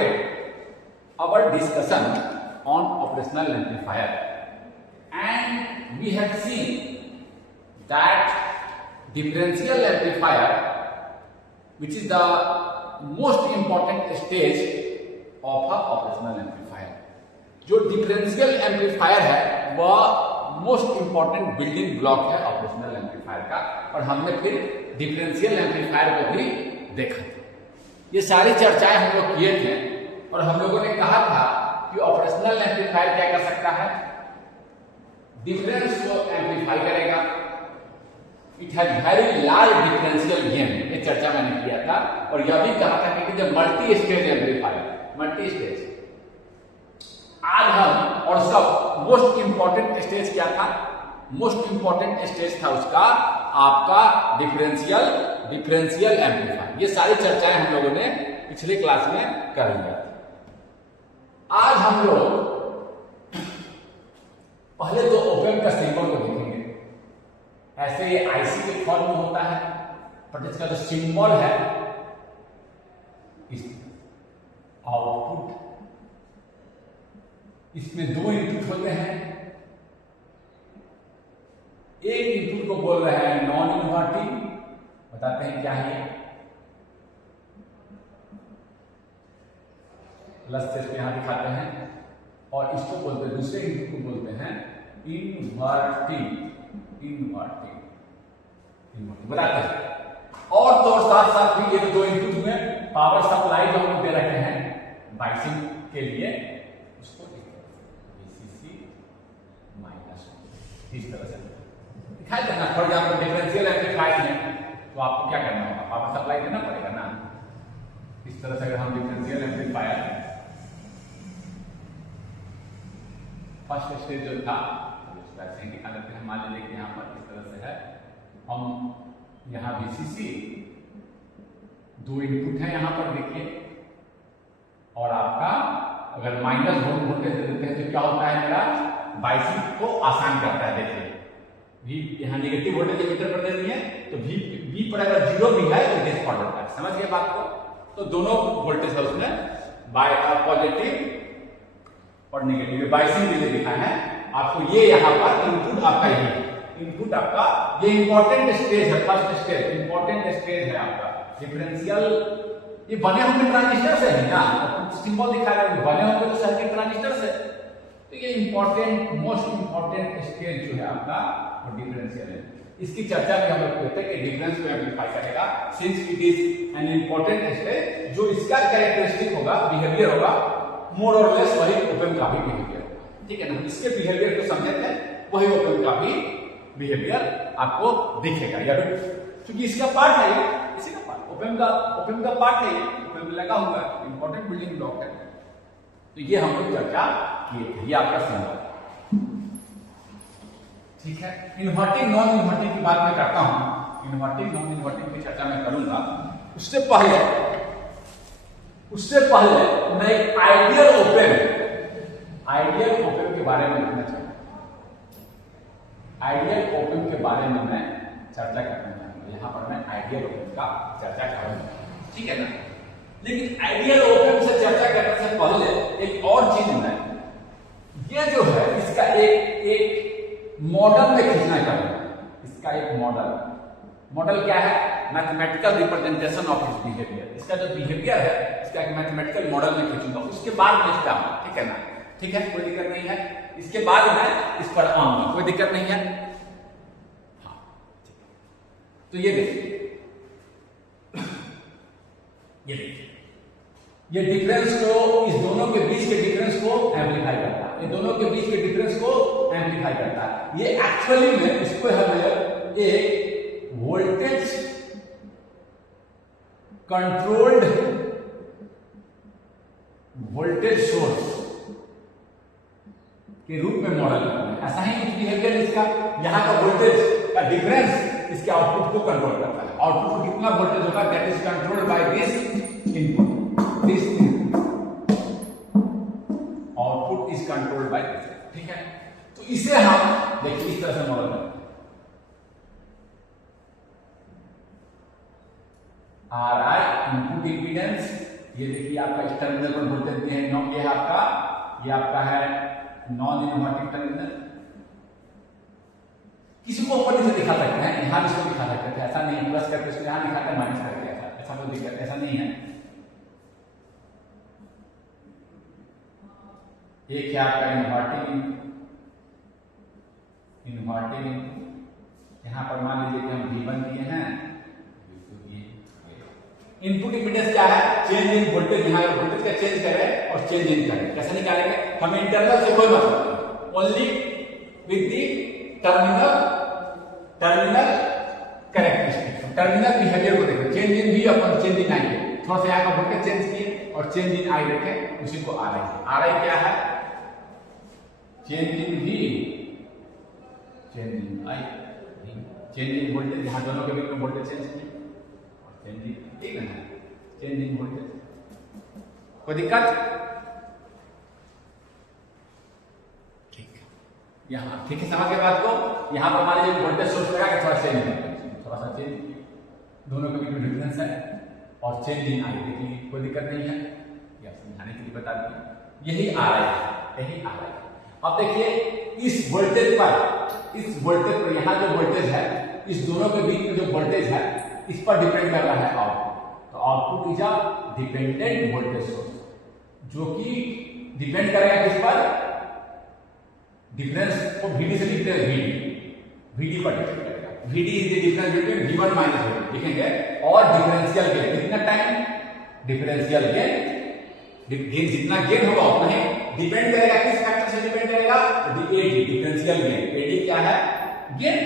started our discussion on operational amplifier, and we have seen that differential amplifier, which is the most important stage of a operational amplifier. जो differential amplifier है वह most important building block है operational amplifier का, और हमने फिर differential amplifier को भी देखा था। ये सारी चर्चाएं हम लोग किए थे और हम लोगों ने कहा था कि ऑपरेशनल एम्पलीफायर क्या कर सकता है, डिफरेंस को एम्पलीफाई करेगा। It has very large differential gain, ये चर्चा मैंने किया था। और यह भी कहा था कि जब multi stage amplifier, multi stage, आज हम और सब मोस्ट इंपॉर्टेंट स्टेज क्या था, मोस्ट इंपॉर्टेंट स्टेज था उसका आपका डिफरेंशियल एम्पलीफायर। ये सारी चर्चाएं हम लोगों ने पिछले क्लास में कर लिया था। आज हम लोग पहले तो ओपेम का सिंबल को देखेंगे। ऐसे ये आईसी के फॉर्म में होता है, बट इसका जो सिंबल है आउटपुट, इसमें दो इनपुट होते हैं। एक इनपुट को बोल रहे हैं नॉन इन्वर्टिंग, बताते हैं क्या है, प्लस से इसको यहां दिखाते हैं, और इसको बोलते हैं, दूसरे इनपुट को बोलते हैं इन्वर्टिंग बताते हैं। और तो साथ साथ भी ये दो इनपुट में पावर सप्लाई जो हम दे रखे हैं बाइसिंग के लिए, उसको इस तरह से दिखाई देना। फॉर एग्जाम्पल डिफरेंशियल एम्पलीफायर में तो आपको क्या करना होगा, पावर सप्लाई देना पड़ेगा ना। इस तरह से अगर हम डिफरेंशियल एम्पलीफायर फर्स्ट स्टेज जो था वैसे ही दिखा देते हैं। मान लीजिए कि यहाँ पर इस तरह से है, हम यहाँ VCC दो इनपुट है यहाँ पर देखिए, और आपका अगर माइनस वोल्टेज दे देते हैं तो क्या होता है, मेरा बाइसिंग को आसान करता है। देखिए भी यहाँ नेगेटिव वोल्टेज एमीटर पर दे रही है तो भी पर अगर जीरो भी है तो इट इज पॉजिटिव। समझ गए बात को? तो दोनों वोल्टेज है उसमें पॉजिटिव और नेगेटिव, बाइसिंग के लिए लिखा है आपको। ये यहाँ पर इनपुट आपका ही इनपुट आपका, ये इंपॉर्टेंट स्टेज है, फर्स्ट स्टेज इंपॉर्टेंट स्टेज है आपका डिफरेंशियल। ये बने होंगे ट्रांजिस्टर से है ना, सिंबल दिखा रहे हैं, बने होंगे तो सर्किट ट्रांजिस्टर से। तो ये इंपॉर्टेंट मोस्ट इंपॉर्टेंट स्टेज जो है आपका वो डिफरेंशियल है। इसकी चर्चा भी हम लोग करते हैं कि डिफरेंस को एम्पलीफाई करेगा, since it is an important stage. जो इसका कैरेक्टरिस्टिक होगा, बिहेवियर होगा, मोर और लेस वही ओपेम का भी बिहेवियर होगा। ठीक है ना, इसके बिहेवियर को समझे थे, वही ओपेम का भी बिहेवियर आपको दिखेगा। या क्योंकि इसका पार्ट है ये, इसी का पार्ट ओपेम का पार्ट है ये, ओपेम में लगा हुआ है, इंपॉर्टेंट बिल्डिंग ब्लॉक है। तो ये हम लोग चर्चा किए थे, ये आपका सिंबल। ठीक है, इन्वर्टिंग नॉन इन्वर्टिंग की बात मैं करता हूं, इन्वर्टिंग नॉन इन्वर्टिंग की चर्चा मैं करूंगा। उससे पहले मैं एक आइडियल ओपेम के बारे में लिखना चाहूंगा। आइडियल ओपेम के बारे में मैं चर्चा करना चाहूंगा। यहां पर मैं आइडियल ओपेम का चर्चा करूंगा, ठीक है ना। लेकिन आइडियल ओपेम से चर्चा करने से पहले एक और चीज में, ये जो है इसका एक मॉडल में खींचना चाहूंगा। इसका एक मॉडल क्या है, mathematical representation of his behaviour. इसका जो बिहेवियर है इसका एक मैथमेटिकल मॉडल में खींचूंगा, उसके बाद मैं इसका, ठीक है ना, ठीक है, कोई दिक्कत नहीं है। इसके बाद मैं इस पर आऊंगा, कोई दिक्कत नहीं है। हाँ, तो ये देखिए, ये डिफरेंस को, इस दोनों के बीच के डिफरेंस को एम्पलीफाई करता है, ये दोनों के बीच के डिफरेंस को एम्पलीफाई करता है। ये एक्चुअली में इसको हमें एक वोल्टेज कंट्रोल्ड वोल्टेज सोर्स के रूप में मॉडल करना है। ऐसा ही कुछ बिहेवियर इसका, यहाँ का वोल्टेज का डिफरेंस इसके आउटपुट को कंट्रोल करता है। आउटपुट को कितना वोल्टेज होगा, that is controlled by this input. Output is controlled by this, ठीक है। तो इसे हम देखिए इस तरह से मॉडल करते हैं। RI इनपुट इंपीडेंस, ये देखिए आपका इस टर्मिनल पर वोल्टेज दिए हैं 9, ये आपका है नॉन इनवर्टिंग टर्मिनल। किसी को ऊपर नीचे दिखा सकते हैं, यहां इसको दिखा सकते हैं, ऐसा नहीं प्लस करके इसको यहां दिखाते हैं माइनस करके, ऐसा कोई दिक्कत ऐसा नहीं है। एक है आपका इनवर्टिंग यहां पर मान लीजिए कि हम V1 दिए हैं, इनपुट इम्पीडेंस क्या है, चेंज इन वोल्टेज, यहां वोल्टेज का चेंज करें और चेंज इन करें, कैसे निकालेंगे, हमें इंटरनल से कोई मतलब नहीं, only with the terminal characteristic, terminal behaviour को देखो, change in V upon change in I, थोड़ा सा यहाँ का वोल्टेज चेंज किए और चेंज इन I रखे, उसी को RI क्या है, change in V change in I, change in voltage, यहाँ दोनों के बीच में वोल्टेज चेंज किए और चेंज इन, ठीक है ना, चेंज इन वोल्टेज, कोई दिक्कत, यहाँ ठीक है, समझ के बात को, यहाँ पर मान लीजिए वोल्टेज सोर्स लगा के थोड़ा चेंज दोनों के बीच में डिफरेंस है और चेंज इन आई, देखिए कोई दिक्कत नहीं है, या समझाने के लिए बता दिए, यही आ रहा है। अब देखिए इस वोल्टेज पर यहाँ जो वोल्टेज है, इस दोनों के बीच में जो वोल्टेज है इस पर डिपेंड कर रहा है आउटपुट, तो output is a dependent voltage source, जो कि डिपेंड करेगा किस पर, डिफरेंस को VD से लिखते हैं, VD पर डिपेंड करेगा, VD is the difference between V1 minus V2 लिखेंगे, और डिफरेंशियल गेन कितना टाइम, डिफरेंशियल गेन जितना गेन होगा उतना ही डिपेंड करेगा, किस फैक्टर से डिपेंड करेगा, AD डिफरेंशियल गेन, AD क्या है, गेन,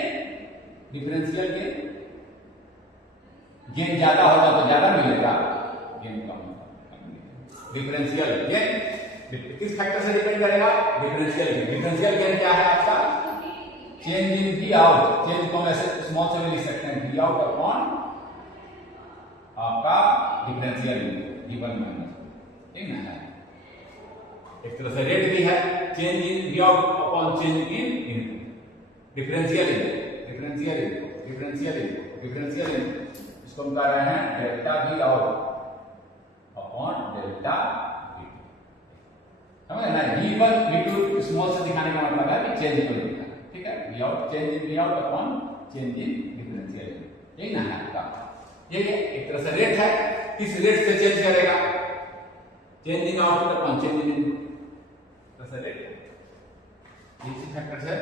डिफरेंशियल गेन ज्यादा होगा तो ज्यादा मिलेगा, गेन कम होगा, डिफरेंशियल गेन किस फैक्टर से डिपेंड करेगा, डिफरेंशियल गेन क्या है आपका, change in V out, change को ऐसे स्मॉल से लिख सकते हैं, V आउट अपॉन आपका डिफरेंशियल V1 माइनस, ठीक ना है, एक तरह से रेट भी है, change in V out upon change in input, differential इसको हम कह रहे हैं delta V out upon delta समझ ना, V1 V2 स्मॉल से दिखाने का मतलब है कि चेंज को दिखाना, ठीक है, V out change in V out upon change in differential, यही ना है आपका, ये एक तरह से रेट है, किस रेट से चेंज करेगा, change in output upon change in input, तरह से रेट, इसी फैक्टर से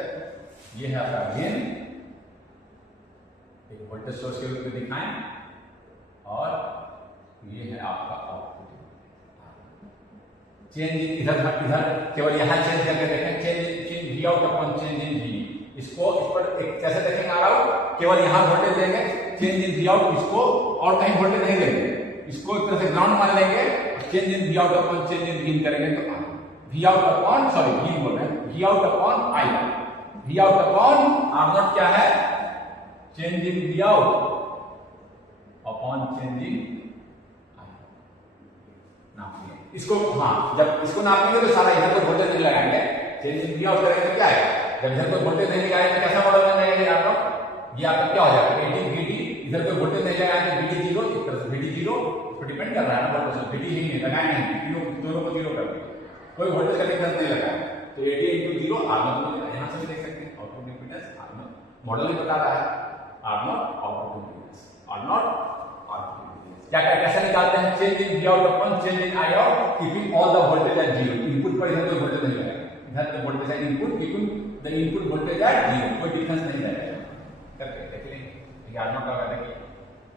ये है आपका गेन, एक वोल्टेज सोर्स के रूप में दिखाएं, और ये है आपका आउटपुट, चेंज इधर केवल यहां चेंज करके देखें, change V out upon change in V, इसको इस पर एक कैसे देखेंगे आ रहा हूं, केवल यहां वोल्टेज देंगे चेंज इन V आउट, इसको और कहीं वोल्टेज नहीं देंगे, इसको एक तरह से ग्राउंड मान लेंगे, change in V out upon change in V करेंगे तो V आउट अपॉन V बोल रहे हैं, V out upon I, V out upon R0 क्या है, change in V out upon change in इसको, हाँ जब इसको नापेंगे तो सारा इधर कोई वोल्टेज नहीं लगाएंगे, चेंज इन V आउट करेंगे तो क्या है, जब इधर कोई वोल्टेज नहीं लगाएंगे तो कैसा मॉडल बन जाएगा यार लोग, ये आपका क्या हो जाएगा, AD VD, इधर कोई वोल्टेज नहीं लगाएंगे VD 0, एक तरह से VD 0 इस पर डिपेंड कर रहा है ना, वोल्टेज VD ही नहीं लगाएंगे, दोनों को 0 कर दिया, कोई वोल्टेज का डिफरेंस नहीं लगाया, तो AD × 0 R0 मिलेगा, यहाँ से भी देख सकते हैं आउटपुट इम्पीडेंस R0, मॉडल ही बता रहा है R0 output impedance, R0 output क्या कैसे निकालते हैं, change in V out upon change in I out, keeping all the voltage at 0, input पर इधर कोई वोल्टेज नहीं लगाएगा, इधर तो वोल्टेज है input, keeping the input voltage at 0, कोई डिफरेंस नहीं रहेगा, करके देख लेंगे, ठीक है, R0 का देखिए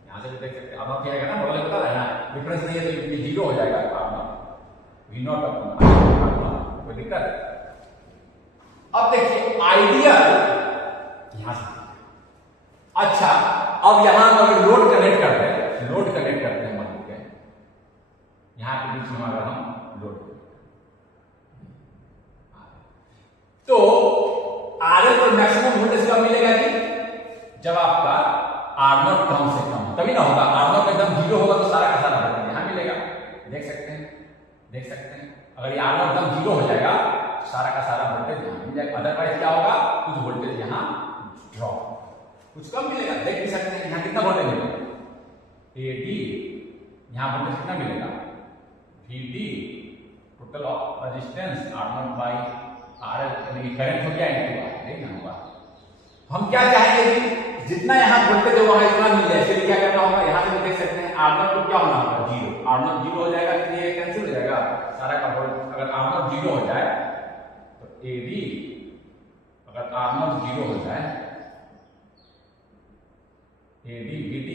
यहां से भी देख सकते हैं, R0 क्या आएगा ना, मॉडल बता रहा है ना, डिफरेंस नहीं है तो ये 0 हो जाएगा R0, V0 अपॉन R0, कोई दिक्कत, अब देखिए आइडियल यहां से, अच्छा अब यहां पर लोड कनेक्ट करते हैं, मान लीजिए यहां के बीच में अगर हम लोड तो RL पर मैक्सिमम वोल्टेज कब मिलेगा जी, जब आपका R0 कम से कम, तभी ना होगा, R0 एकदम 0 होगा तो सारा का सारा वोल्टेज यहां मिलेगा, देख सकते हैं, अगर ये R0 एकदम 0 हो जाएगा सारा का सारा वोल्टेज यहां मिल जाएगा, अदरवाइज क्या होगा, कुछ वोल्टेज यहां ड्रॉप, कुछ कम मिलेगा, देख भी सकते हैं यहां कितना वोल्टेज मिलेगा, AD यहां वोल्टेज कितना मिलेगा VD total resistance R0 by RL, यानी करंट हो गया इनटू R, देखना होगा। हम क्या चाहेंगे कि जितना यहाँ वोल्टेज होगा इतना मिल जाए, इसलिए क्या करना होगा, यहाँ से देख सकते हैं R0 को क्या होना होगा, 0। R0 0 हो जाएगा तो ये कैंसिल हो जाएगा सारा का वोल्ट। अगर R0 0 हो जाए तो AD, अगर R0 0 हो जाए AD VD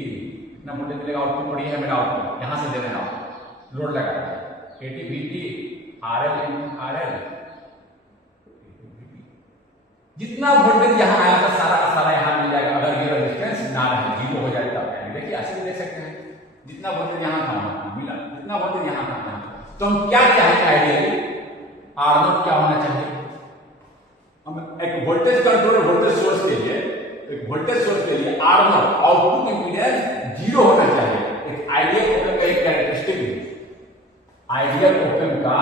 कितना वोल्टेज मिलेगा, आउटपुट बढ़िया है मेरा आउटपुट, यहाँ से दे रहे हैं लोड लगा के AD VD RL into RL, जितना वोल्टेज यहाँ आया था सारा का सारा यहाँ मिल जाएगा। अगर ये रेजिस्टेंस ना रहे, 0 हो जाए तब देखिए ऐसे भी देख सकते हैं, जितना वोल्टेज यहाँ था मिला, जितना वोल्टेज यहाँ था। तो हम क्या चाहेंगे आइडियली, R0 क्या होना चाहिए, हम एक वोल्टेज कंट्रोल वोल्टेज सोर्स के लिए, एक वोल्टेज सोर्स के लिए R0 आउटपुट इंपीडेंस 0 होना चाहिए। एक आइडियल ओप एम्प का एक कैरेक्टरिस्टिक है, आइडियल ओप एम्प का,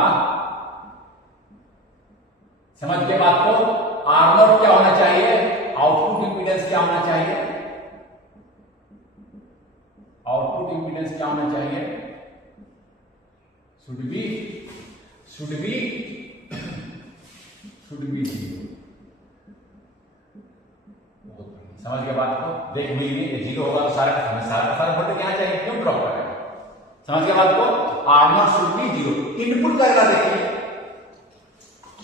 समझ के बात को, R0 क्या होना चाहिए, आउटपुट इंपीडेंस क्या होना चाहिए, आउटपुट इंपीडेंस क्या होना चाहिए, शुड बी 0। समझ के बात को, देख हुई नहीं 0 होगा तो सारा वोल्टेज यहाँ चाहिए, क्यों ड्रॉप करेगा, समझ के बात को। R0 should be 0। इनपुट का अगला देखिए,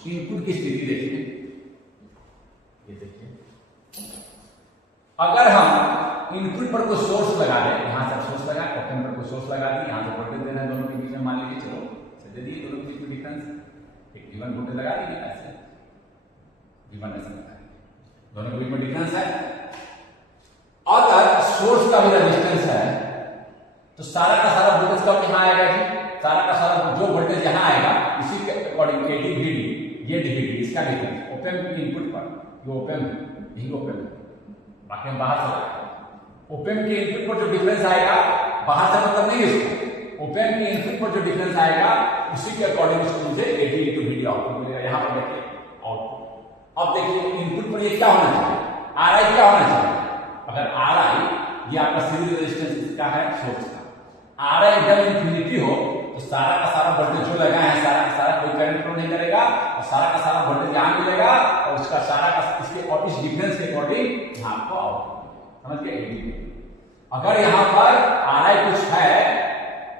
इनपुट की स्थिति देखिए, ये देखिए, अगर हम इनपुट पर कोई सोर्स लगा दें, यहां से सोर्स लगा, ओप एम्प पर कोई सोर्स लगा दी, यहां से वोल्टेज देना है दोनों के बीच में, मान लीजिए चलो दे दिए, दोनों के बीच में डिफरेंस एक गिवन वोल्टेज लगा दीजिए, ऐसे गिवन ऐसे लगा दीजिए, दोनों के बीच में डिफरेंस है। अगर सोर्स का भी रेजिस्टेंस है तो सारा का सारा वोल्टेज कब यहाँ आएगा जी, सारा का सारा जो वोल्टेज यहाँ आएगा इसी के अकॉर्डिंग AD VD, ये DVD, इसका डिफरेंस ओप एम्प के इनपुट पर, ये ओप एम्प, यही ओप एम्प, बाकी हम बाहर से लगाएंगे। ओप एम्प के इनपुट पर जो डिफरेंस आएगा, बाहर से मतलब नहीं इसको, ओप एम्प के इनपुट पर जो डिफरेंस आएगा उसी के अकॉर्डिंग इसको मुझे AD into VD आउटपुट मिलेगा। यहाँ पर देखिए आउटपुट, अब देखिए इनपुट पर ये क्या होना चाहिए, RI क्या होना चाहिए, अगर RI ये आपका सीरीज रेजिस्टेंस इसका है सोर्स का, RI जब इंफिनिटी हो तो सारा का सारा वोल्टेज जो लगा है सारा का सारा कोई करंट फ्लो नहीं करेगा, और सारा का सारा वोल्टेज यहाँ मिलेगा, और उसका सारा का इसके और इस डिफरेंस के अकॉर्डिंग यहाँ आपको आउटपुट, समझ गए। अगर यहाँ पर RI कुछ है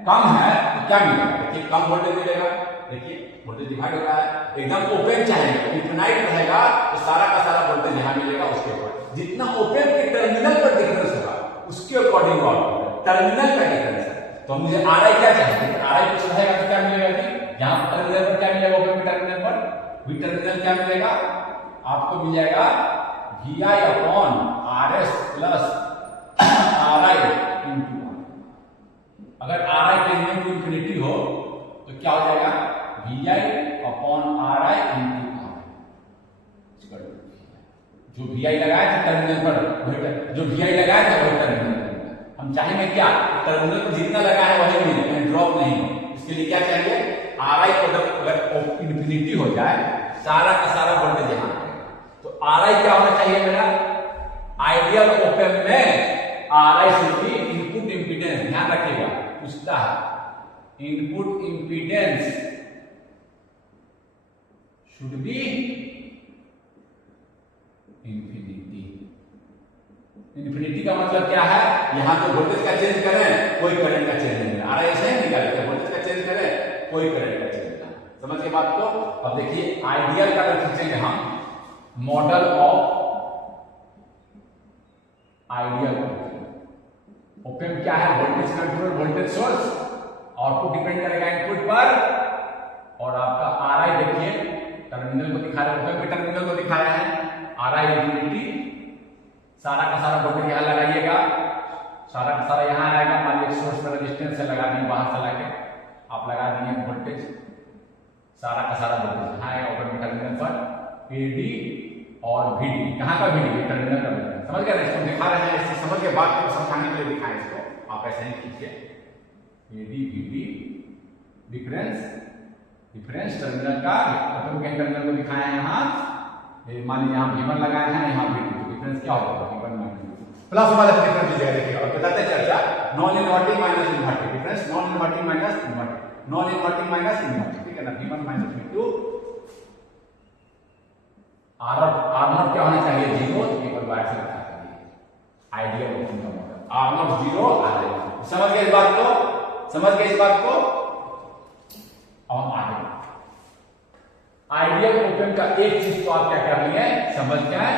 कम है तो क्या मिलेगा, देखिए कम वोल्टेज मिलेगा, देखिए वोल्टेज डिवाइड हो रहा है, एकदम ओप एम्प चाहेंगे इनफिनाइट रहेगा तो सारा का सारा वोल्टेज यहाँ मिलेगा, उसके ऊपर जितना ओप एम्प के टर्मिनल पर डिफरेंस होगा उसके अकॉर्डिंग आउटपुट, टर्मिनल का डिफरेंस है। तो मुझे RI क्या चाहिए, RI कुछ रहेगा तो क्या मिलेगा जी, यहाँ पर टर्मिनल पर क्या मिलेगा, ओप एम्प टर्मिनल पर V टर्मिनल क्या मिलेगा, आपको मिल जाएगा VI upon RS plus RI into, अगर RI टेंडिंग टू इंफिनिटी हो तो क्या हो जाएगा, VI upon RI into R। जो VI लगाया था टर्मिनल पर, जो VI लगाया था वही टर्मिनल, हम चाहेंगे क्या, टर्मिनल पर जितना लगा है वही मिले, कहीं ड्रॉप नहीं हो, इसके लिए क्या चाहिए, RI को अगर इंफिनिटी हो जाए सारा का सारा वोल्टेज यहाँ तो RI क्या होना चाहिए मेरा, आइडियल ओप एम्प में RI should be input impedance, ध्यान रखिएगा पूछता है, input impedance should be infinity. Infinity का मतलब क्या है, यहां तो वोल्टेज का चेंज करें कोई करंट का चेंज नहीं, RI ऐसे ही निकालते, वोल्टेज का चेंज करें कोई करंट का चेंज नहीं, समझ के बात को। अब देखिए आइडियल का अगर खींचेंगे हम model of ideal op amp क्या है, voltage control voltage source, output depend करेगा इनपुट पर, और आपका RI देखिए टर्मिनल को दिखा रहे हैं, ओप एम्प के टर्मिनल को दिखा रहे हैं, RI इंफिनिटी, सारा का सारा वोल्टेज यहाँ लगाइएगा, सारा का सारा यहाँ आएगा, मान लीजिए सोर्स पर रेजिस्टेंस से लगा दिए, बाहर से लाके आप लगा दिए वोल्टेज, सारा का सारा वोल्टेज यहाँ आएगा ओपन टर्मिनल पर, AD और VD, कहाँ का VD, टर्मिनल का VD, समझ गए, इसको दिखा रहे हैं, इससे समझ के बात को समझाने के लिए दिखाएं इसको, आप ऐसे ही कीजिए, AD VD डिफरेंस टर्मिनल का, ओपन के टर्मिनल को दिखाया है यहाँ, मान लीजिए यहाँ V1 लगाए हैं, यहाँ VD, डिफरेंस क्या होगा, V1 प्लस माइनस डिफरेंस दीजिएगा, देखिए और बताते चर्चा non inverting minus inverting, difference non inverting minus inverting, non inverting minus inverting, ठीक है ना, V1 माइनस V2। R0 क्या होना चाहिए, 0, एक बार बाहर से बता दीजिए आइडियल ओपन का मॉडल, R0 0 आ जाएगा। समझ गए इस बात को, समझ गए इस बात को। और आगे आइडियल ओपन का एक चीज तो आप क्या कर लिए, समझ गए,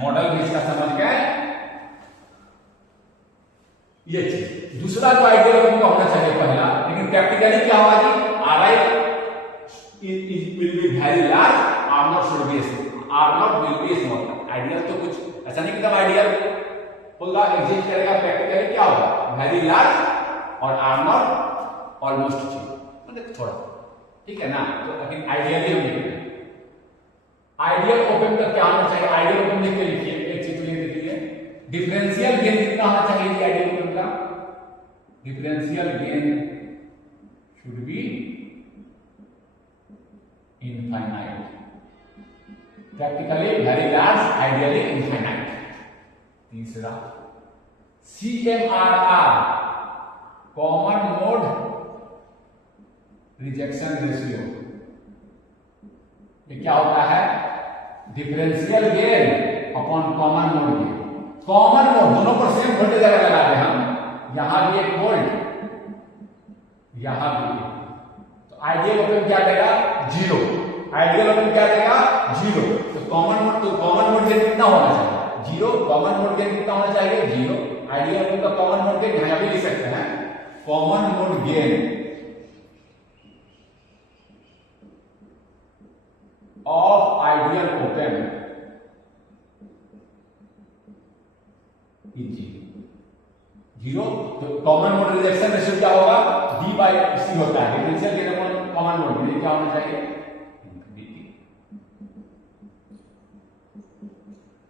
मॉडल भी इसका समझ गए, ये चीज। दूसरा जो आइडियल ओपन का होना चाहिए पहला, लेकिन प्रैक्टिकली क्या होगा जी, Ri will be very large, R0 should be small, R0 will be small। Ideal तो कुछ ऐसा नहीं कि तब आइडियल होगा, एग्जिस्ट करेगा, प्रैक्टिकली क्या होगा, वेरी लार्ज और R0 ऑलमोस्ट 0, मतलब थोड़ा, ठीक है ना। तो लेकिन आइडियली हम लिख रहे हैं, आइडियल ओपन का क्या होना चाहिए, आइडियल ओपन लिख के लिखिए, एक चीज तो ये देखिए, डिफरेंशियल गेन कितना होना चाहिए आइडियल ओपन का, differential gain should be infinite, practically very large, ideally infinite. तीसरा CMRR common mode rejection ratio, ये क्या होता है, differential gain upon common mode gain. Common mode दोनों पर सेम वोल्टेज अगर लगाते हैं हम, यहां भी 1 वोल्ट, यहां भी, तो आइडियल ओपन क्या देगा, 0, आइडियल ओपन क्या देगा, 0। तो कॉमन मोड गेन कितना होना चाहिए, 0, कॉमन मोड गेन कितना होना चाहिए, 0। आइडियल ओपन का कॉमन मोड गेन यहां भी लिख सकते हैं, common mode gain of ideal open is 0। तो कॉमन मोड रिजेक्शन रेशियो क्या होगा, D/C होता है, differential gain upon common mode gain, क्या होना चाहिए,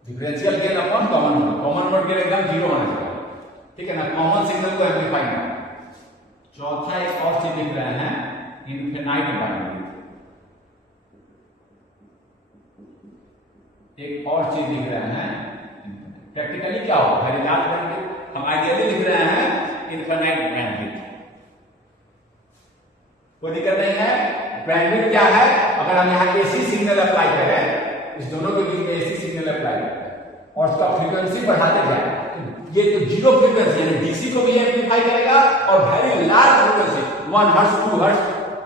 differential gain upon common mode gain एकदम 0 होना चाहिए, ठीक है ना, कॉमन सिग्नल को एम्पलीफाई करना। चौथा एक और चीज लिख रहे हैं, इनफिनाइट बैंडविड्थ, एक और चीज लिख रहे हैं, प्रैक्टिकली क्या होगा, वेरी लार्ज बैंडविड्थ, हम आइडियली लिख रहे हैं इनफिनाइट बैंडविड्थ, कोई दिक्कत नहीं है। बैंडविड्थ क्या है, अगर हम यहाँ AC सिग्नल अप्लाई करें, इस दोनों के बीच में AC सिग्नल अप्लाई करते हैं और उसका फ्रीक्वेंसी बढ़ाते जाए, ये तो 0 फ्रीक्वेंसी यानी DC को भी एम्पलीफाई करेगा और very large frequency 1 hertz, 2 hertz,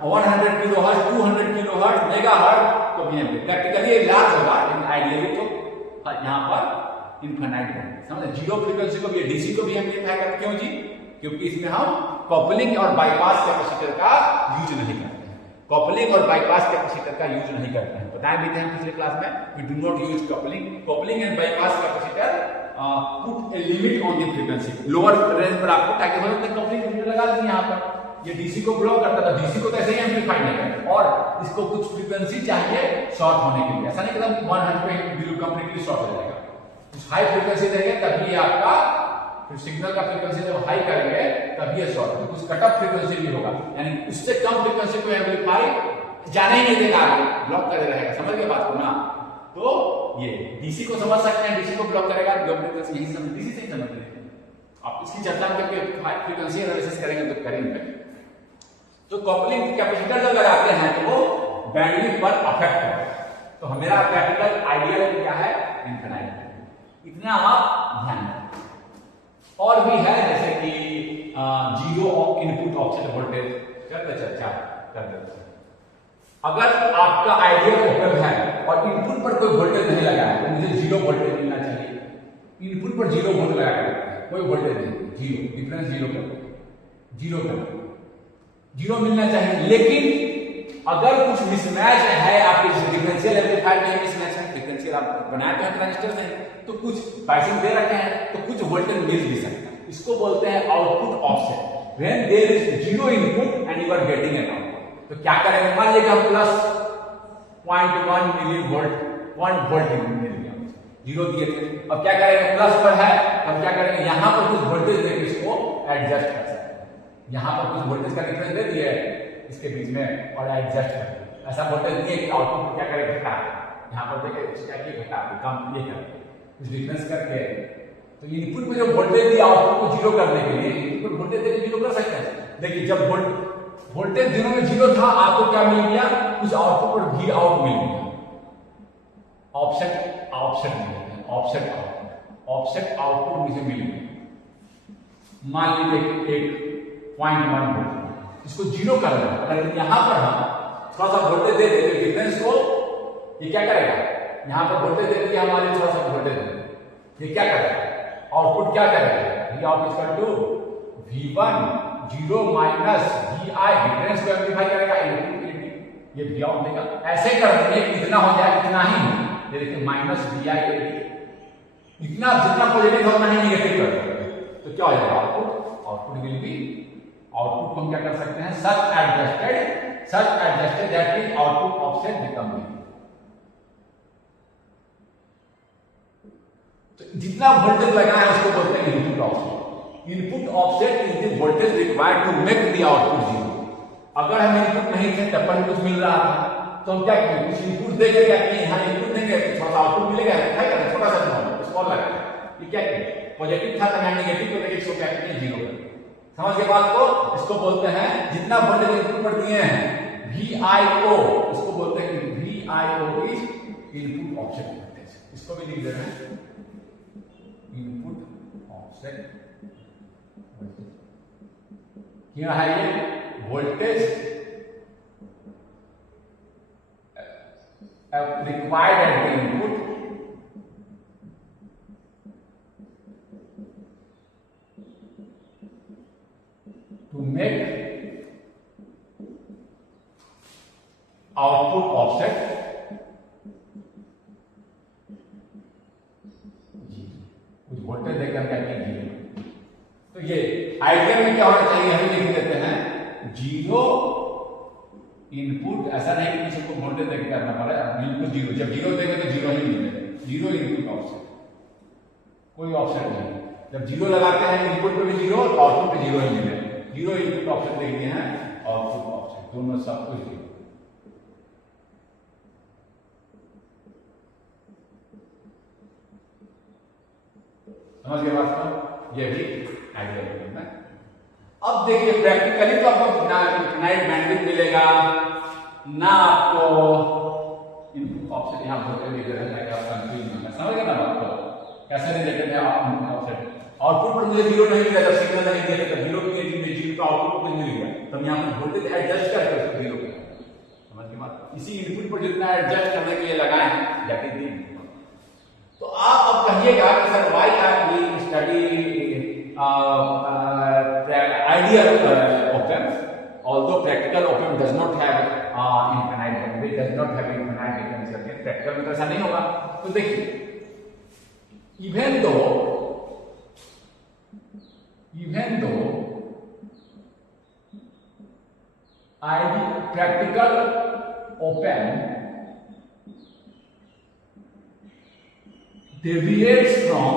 100 kilo hertz, 200 kilo hertz, mega hertz को भी प्रैक्टिकली ये लार्ज होगा, लेकिन आइडियली तो यहाँ पर इनफिनाइट है, समझे। 0 फ्रीक्वेंसी को भी DC को भी एम्पलीफाई करते, क्यों जी, क्योंकि इसमें हम कपलिंग और बाईपास कैपेसिटर का यूज नहीं करते हैं, कपलिंग और बाईपास कैपेसिटर का यूज नहीं करते हैं, बताए भी थे हम पिछले क्लास में, we do not use coupling and bypass capacitor put a limit on the frequency, lower range पर आपको ताकि हम अपने कपलिंग कैपेसिटर लगा दें यहाँ पर, ये DC को ब्लॉक करता था, DC को तो ऐसे ही एम्पलीफाई नहीं करता, और इसको कुछ फ्रीक्वेंसी चाहिए शॉर्ट होने के लिए, ऐसा नहीं कि 100 पे बिल्कुल कंप्लीटली शॉर्ट हो जाएगा, कुछ हाई फ्रीक्वेंसी देंगे तभी आपका फिर सिग्नल का फ्रीक्वेंसी जब हाई करेंगे तभी ये शॉर्ट होगा, कुछ कट ऑफ फ्रीक्वेंसी भी होगा, यानी उससे कम फ्रीक्वेंसी को एम्पलीफाई जाने ही नहीं देगा, आगे ब्लॉक करे रहेगा, समझ गए बात को ना। तो ये DC को समझ सकते हैं, DC को ब्लॉक करेगा, लो फ्रीक्वेंसी यही समझ, DC से ही समझ लेते हैं, आप इसकी चर्चा में जब हाई फ्रीक्वेंसी एनालिसिस करेंगे तो करेंगे। तो कपलिंग कैपेसिटर जब लगाते हैं तो वो बैंडविड्थ पर अफेक्ट करता है, तो मेरा प्रैक्टिकल आइडियल क्या है, इनफिनाइट, इतना आप ध्यान रखें। और भी है जैसे कि 0 इनपुट ऑफसेट वोल्टेज, करते चर्चा कर देते हैं। अगर आपका आइडियल ओपन है और इनपुट पर कोई वोल्टेज नहीं लगा है तो मुझे 0 वोल्टेज मिलना चाहिए, इनपुट पर 0 वोल्ट लगाया है, कोई वोल्टेज नहीं, 0 डिफरेंस 0 मिलना चाहिए। लेकिन अगर कुछ मिसमैच है आपके डिफरेंशियल एम्पलीफायर में, मिसमैच है, डिफरेंशियल आप बनाए तो हैं ट्रांजिस्टर से, तो कुछ बाइसिंग दे रखे हैं तो कुछ वोल्टेज मिल भी सकता है, इसको बोलते हैं output offset, when there is 0 input and you are getting an output. तो क्या करेंगे, मान लीजिए हम प्लस 0.1 मिलीवोल्ट 1 वोल्ट मिल गया, 0 दिए थे, अब क्या करेंगे, प्लस पर है, अब क्या करेंगे, यहां पर कुछ वोल्टेज देकर इसको एडजस्ट कर सकते हैं, यहां पर कुछ वोल्टेज का डिफरेंस दे दिए इसके बीच में और एडजस्ट कर, ऐसा वोल्टेज नहीं है कि आउटपुट क्या करें, घटा, यहाँ पर देखिए क्या किया, घटा कम ये करके कुछ डिफरेंस करके, तो इनपुट में जो वोल्टेज दिया आउटपुट को 0 करने के लिए इनपुट वोल्टेज देकर 0 कर सकते हैं। देखिए जब वोल्टेज दिनों में 0 था, आपको क्या मिल गया, उस आउटपुट पर वी आउट मिल गया। ऑफसेट ऑफसेट मिल गया, ऑफसेट आउटपुट मुझे मिल गया। मान लीजिए एक 0.1 वोल्ट, इसको 0 करना है। अगर यहां पर हम थोड़ा सा वोल्टेज दे देते डिफरेंस को, ये क्या करेगा, यहां पर वोल्टेज दे दिया हमारे, थोड़ा सा वोल्टेज दे दिया, ये क्या करेगा, आउटपुट क्या करेगा, V out equal to V1 0 minus VI, difference को एम्प्लीफाई करेगा, ये वी आउट देगा। ऐसे कर देंगे इतना हो जाए, इतना ही, ये देखिए माइनस VI, इतना जितना पॉजिटिव होना ही नेगेटिव कर देंगे, तो क्या हो जाएगा, आउटपुट विल बी, आउटपुट को हम क्या कर सकते हैं, such adjusted that is output offset become V। तो जितना वोल्टेज लगा है उसको बोलते हैं input offset. Input offset is the voltage required to make the output 0। अगर हम इनपुट नहीं थे तब पर कुछ मिल रहा था, तो हम क्या किए, कुछ इनपुट देके क्या किए, यहाँ इनपुट देंगे तो थोड़ा सा आउटपुट मिलेगा, क्या करें, छोटा सा स्मॉल लगा, ये क्या किए, पॉजिटिव था तो मैं नेगेटिव को लेके इसको क्या किए, 0 कर। समझ के बात को, इसको बोलते हैं जितना वोल्टेज इनपुट पर दिए हैं VIO, इसको बोलते हैं VIO is input offset voltage. इसको भी लिख दे रहे हैं इनपुट ऑफसेट। क्या है ये, voltage required at the input to make output offset, कुछ वोल्टेज देकर क्या कीजिए। तो ये आइडियल में क्या होना चाहिए, हम लिख देते हैं 0 इनपुट, ऐसा नहीं कि किसी को वोल्टेज देकर करना पड़ा, बिल्कुल 0, जब 0 देंगे तो 0 ही मिलेगा, 0 इनपुट ऑफसेट, कोई ऑफसेट नहीं। जब 0 लगाते हैं इनपुट पे भी 0 और आउटपुट पे 0 ही मिलेगा, 0 इनपुट ऑफसेट देखते हैं, आउटपुट ऑफसेट, दोनों सब कुछ 0। समझ गए बात को, ये भी आइडियल है। अब देखिए प्रैक्टिकली तो आपको ना इनफिनाइट बैंडविड्थ मिलेगा, ना आपको इनपुट ऑफसेट, यहां बोलते हैं इधर है, आप कंफ्यूज नहीं होना, समझ गए ना बात को, कैसे रिलेटेड है इनपुट ऑफसेट। आउटपुट पर मुझे 0 नहीं मिला, जब सिग्नल नहीं दिया तो 0 की एज में 0 का आउटपुट को मिल गया, तो हम यहां पर वोल्टेज एडजस्ट करके उसको 0 किया। समझ गए बात, इसी इनपुट पर जितना एडजस्ट करने के लिए लगाए हैं दैट इज द। तो आप अब कहिएगा कि sir why are we study ideal op-amp, although practical op-amp does not have infinite bandwidth, does not have infinite difference circuit, practical में तो ऐसा नहीं होगा। तो देखिए, even though practical op-amp deviates from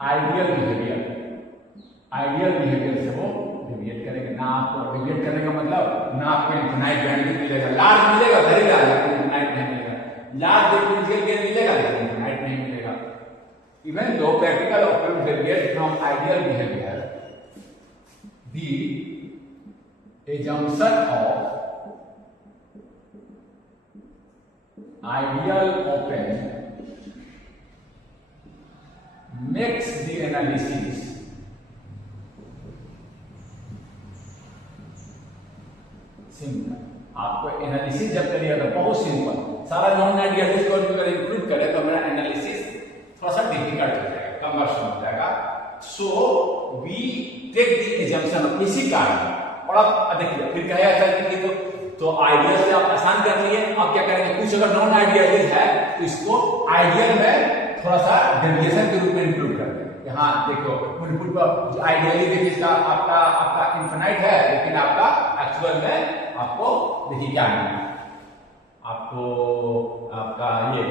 ideal behaviour, ideal behaviour से वो deviate करेगा। ना आपको डिविएट करने का मतलब ना आपको इनफिनाइट बैंडविड्थ मिलेगा, लार्ज मिलेगा भरेगा लेकिन इनफिनाइट नहीं मिलेगा, लार्ज डिफरेंशियल गेन मिलेगा लेकिन इनफिनाइट नहीं मिलेगा। Even though practical op-amp deviates from ideal behavior, the assumption of ideal op-amp makes the analysis simple. आपको एनालिसिस जब करिएगा तो बहुत सिंपल, सारा नॉन आइडियल को अगर इंक्लूड करें तो मेरा एनालिसिस थोड़ा सा डिफिकल्ट हो जाएगा, कन्वर्शन हो जाएगा। So we take the assumption इसी कारण। और अब देखिए फिर कहे ऐसा कि तो आइडियल से आप आसान कर लिए, अब क्या करेंगे, कुछ अगर नॉन आइडियल है तो इसको आइडियल में थोड़ा सा डेविएशन के रूप में इंक्लूड कर दें। यहाँ देखो इनपुट पर आइडियली देखिए इसका आपका इनफिनाइट है, लेकिन आपका एक्चुअल में आपको देखिए क्या है, आपको आपका ये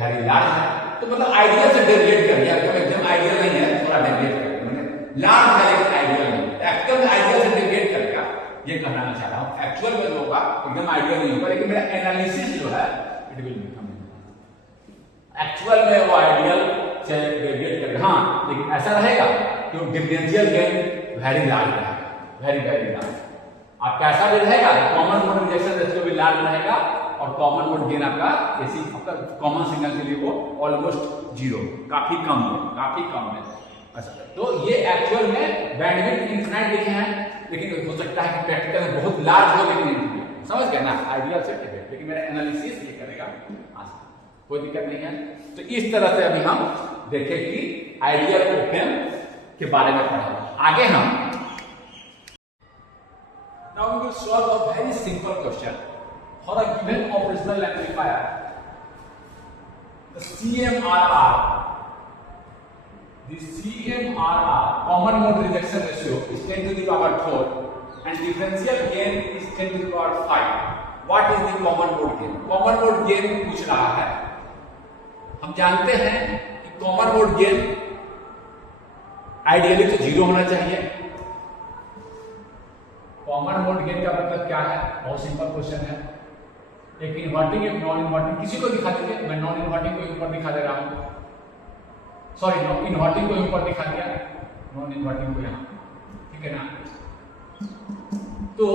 वेरी लार्ज है, तो मतलब आइडियल से डेविएट कर दिया, तो एकदम आइडियल नहीं है, थोड़ा डेविएट कर दिया, मैंने लार्ज है लेकिन आइडियल नहीं, एक्चुअल में आइडियल से डेविएट करेगा, ये कहना मैं चाह रहा हूँ। एक्चुअल में जो होगा एकदम आइडियल नहीं होगा, लेकिन मेरा एनालिसिस जो है इट विल बिकम एक्चुअल में वो आइडियल गेट करेगा। हाँ, लेकिन ऐसा रहेगा कि डिफरेंशियल गेन वेरी लार्ज रहेगा, वेरी वेरी लार्ज। आपका ऐसा भी रहेगा कॉमन मोड रिजेक्शन रेशियो भी लार्ज रहेगा और कॉमन मोड गेन आपका जैसे आपका कॉमन सिग्नल के लिए वो ऑलमोस्ट जीरो, काफी कम है, काफी कम है। अच्छा, तो ये एक्चुअल में बैंडविड्थ इनफिनाइट लिखे हैं, लेकिन हो सकता है कि प्रैक्टिकल में बहुत लार्ज हो, लेकिन समझ गए ना, आइडियल सेट है, लेकिन मेरा एनालिसिस ये करेगा, कोई दिक्कत नहीं है। तो इस तरह से अभी हम देखें कि आइडियल ओपन के बारे में पढ़ा। आगे हम now we will solve a very simple question for a given operational amplifier. The CMRR common mode rejection ratio is 10 to the power 4 and differential gain is 10 to the power 5. What is the common mode gain? Common mode gain पूछ रहा है। हम जानते हैं कि common mode gain ideally तो zero होना चाहिए। कॉमन मोड गेन का मतलब क्या है? बहुत सिंपल क्वेश्चन है। एक इन्वर्टिंग एक नॉन इन्वर्टिंग, किसी को दिखा दीजिए, मैं नॉन इन्वर्टिंग को ऊपर दिखा दे रहा हूं, सॉरी इन्वर्टिंग को ऊपर दिखा दिया, नॉन इन्वर्टिंग को यहां, ठीक है ना। तो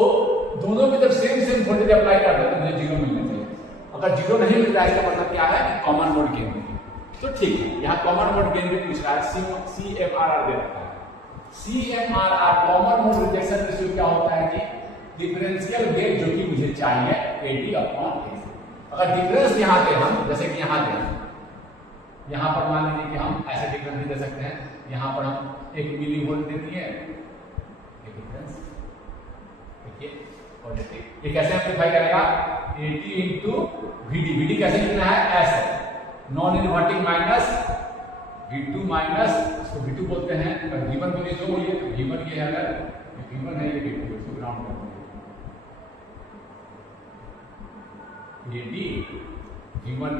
दोनों की तरफ सेम वोल्टेज अप्लाई कर देते हैं, मुझे जीरो मिलना चाहिए। अगर जीरो नहीं मिल रहा है तो मतलब क्या है कि कॉमन मोड गेन, तो ठीक है। यहाँ कॉमन मोड गेन भी पूछ रहा है, CMRR दे रखा है। CMRR common mode rejection ratio क्या होता है कि डिफरेंशियल गेन जो कि मुझे चाहिए AD/A। अगर डिफरेंस यहाँ पे हम जैसे कि यहाँ दे, यहाँ पर मान लीजिए कि हम ऐसे डिफरेंस दे सकते हैं, यहाँ पर हम 1 मिली वोल्ट दे दिए, ये डिफरेंस देखिए पॉजिटिव। ये कैसे एम्प्लीफाई करेगा? AD into VD। VD कैसे लिखना है? S है, non inverting minus V2 minus, इसको V2 बोलते हैं। अगर V1 को देखो ये V1 ये है, अगर V1 है ये V2, इसको ग्राउंड कर दो। AD V1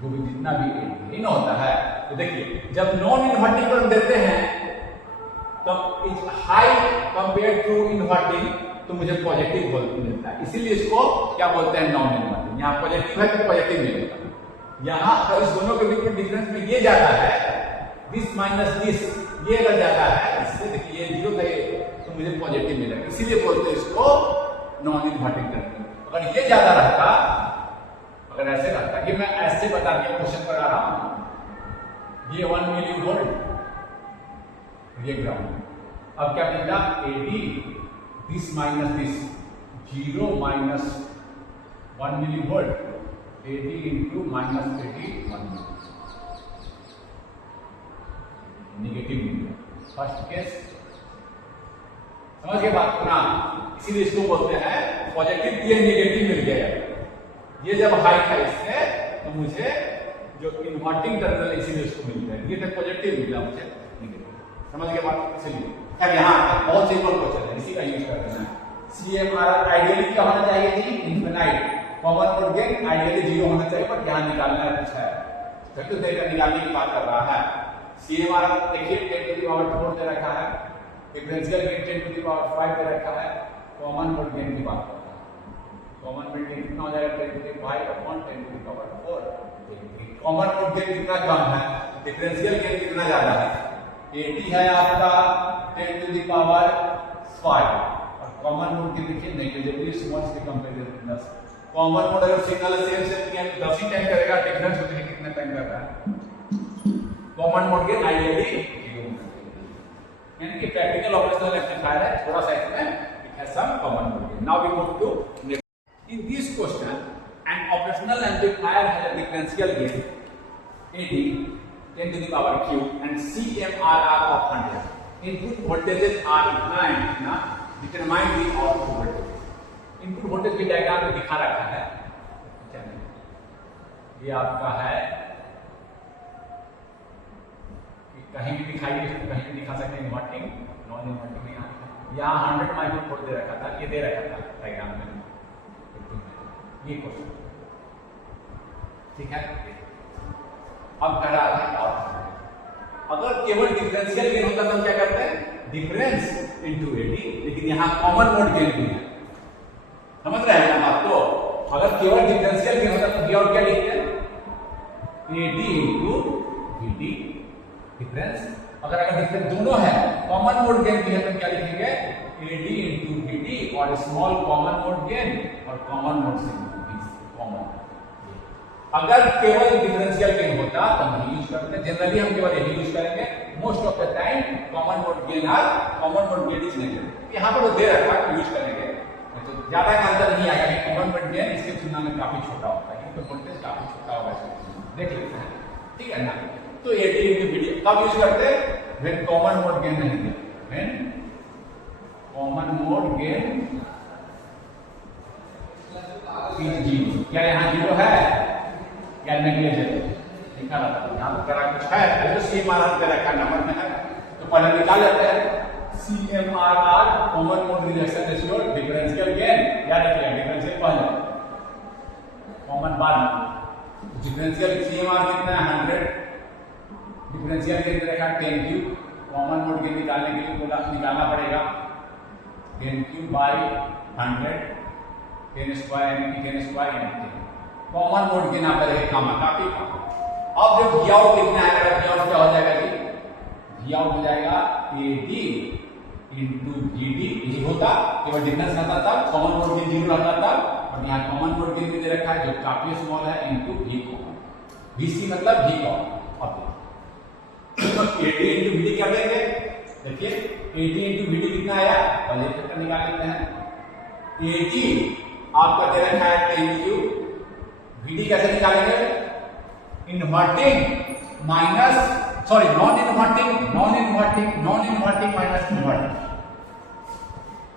जो भी जितना भी इन होता है। तो देखिए जब नॉन इनवर्टिंग पर देते हैं तो is high compare to inverting, तो मुझे पॉजिटिव वोल्ट मिलता है, इसीलिए इसको क्या बोलते हैं? Non inverting. यहाँ पॉजिटिव है तो पॉजिटिव मिलेगा। यहाँ अगर इस दोनों के बीच में डिफरेंस में ये ज्यादा है, दिस माइनस दिस, ये अगर ज्यादा है, इससे देखिए ये जीरो थे तो मुझे पॉजिटिव मिलेगा, इसीलिए बोलते हैं इसको नॉन इनवर्टिंग करके। अगर ये ज्यादा रहता, अगर ऐसे रहता, ये मैं ऐसे बता के क्वेश्चन पर आ रहा हूं, ये 1 मिली वोल्ट, ये ग्राउंड। अब क्या मिलता? AD this minus this, 0 minus 1 milli volt, AD into minus AD 1 negative. First case समझ के बात को ना, इसीलिए इसको बोलते हैं पॉजिटिव दिए नेगेटिव मिल गया। ये जब हाई था इससे तो मुझे जो इन्वर्टिंग टर्मिनल इसीलिए इसको मिल गया, ये तो पॉजिटिव मिला मुझे नेगेटिव। समझ के बात? इसलिए अब यहाँ बहुत सिंपल क्वेश्चन है, इसी का यूज कर देना है। CMRR आइडियली क्या होना चाहिए जी? Infinite. Common mode gain ideally zero होना चाहिए, पर यहाँ निकालना है कुछ है, तो देखकर निकालने की बात कर रहा है। CMRR देखिए 10 to the power 4 दे रखा है, differential gain 10 to the power 5 दे रखा है, कॉमन मोड गेन की बात करता है। कॉमन मोड गेन कितना हो जाएगा? 10 to the 5 upon 10 to the power 4। Common mode gain कितना कम है, डिफरेंशियल गेन कितना ज्यादा है? AD है आपका 10 to the power 5 और कॉमन मोड गेन देखिए नेगेटिवली स्मॉल के कंपैरिजन 10। कॉमन मोड अगर सिग्नल सेम है 10 ही टाइम करेगा, डिफरेंस होते कितना टाइम कर रहा है? Common mode gain ideally zero होना चाहिए। यानी कि प्रैक्टिकल ऑपरेशनल एम्पलीफायर है, थोड़ा सा इसमें it has some common mode gain. Now we move to next. In this question an operational amplifier has a differential gain AD 10 to the power q and CMRR of 100. Input voltages are इतना determine the output voltage. Input voltage के diagram में दिखा रखा है, ये आपका है कि कहीं भी दिखाइए, कहीं भी दिखा सकते हैं, इन्वर्टिंग नॉन इन्वर्टिंग में यहाँ 100 माइक्रो वोल्ट दे रखा था, ये दे रखा था डायग्राम में, ये क्वेश्चन ठीक है। अब कह रहा था अगर केवल डिफरेंशियल गेन होता तो हम क्या करते हैं? डिफरेंस इनटू AD, लेकिन यहाँ कॉमन मोड गेन भी है, समझ रहे हैं हम आपको? अगर केवल डिफरेंशियल गेन होता तो और क्या लिखते हैं? AD into D difference. अगर डिफरेंस दोनों है, कॉमन मोड गेन भी है तो क्या लिखेंगे एडी इंटू वी डी, और स्मॉल कॉमन मोड गेन और कॉमन मोड सिग्नल कॉमन। अगर केवल डिफरेंशियल गेन होता तो हम यूज करते हैं, जनरली हम केवल यही यूज करेंगे। Most of the time common mode gain और common mode gain is negative, यहाँ पर वो दे रखा है यूज करेंगे तो ज्यादा का अंतर नहीं आएगा। कॉमन मोड गेन इसके तुलना में काफी छोटा होता है, तो वोल्टेज काफी छोटा होगा, देख लेते हैं, ठीक है ना। तो एडी इंटू वी डी कब यूज करते हैं, व्हेन कॉमन मोड गेन नहीं है, when common mode gain is zero. क्या यहाँ जीरो है या नेग्लिजिबल लिखा रहता है, यहाँ पर कुछ है तो CMRR दे रखा नंबर में है, तो पहले निकाल लेते हैं CMRR common mode rejection ratio differential gain, याद रखिए डिफरेंशियल पहले कॉमन बाद में। डिफरेंशियल CMR कितना है 100, डिफरेंशियल गेन दे रखा 10 क्यूब, कॉमन मोड गेन निकालने के लिए बोला निकालना पड़ेगा 10 क्यूब बाई 100 10 स्क्वायर यानी 10 कॉमन मोड गेन आता है काफी कम। अब जब वी आउट लिखना है, वी आउट क्या हो जाएगा जी, वी आउट हो जाएगा एडी इंटू वी डी, यही होता केवल डिफरेंस आता था, कॉमन मोड गेन जीरो रहता था, और यहाँ कॉमन मोड गेन भी दे रखा है जो काफी स्मॉल है इंटू वी कॉमन, वीसी मतलब वी कॉमन। अब एडी इंटू वी डी क्या देंगे, देखिए एडी इंटू वी डी कितना आया, पहले फैक्टर निकाल लेते हैं। एडी आपका दे रखा है 10 क्यूब, वीडी कैसे निकालेंगे, inverting minus sorry non inverting minus inverting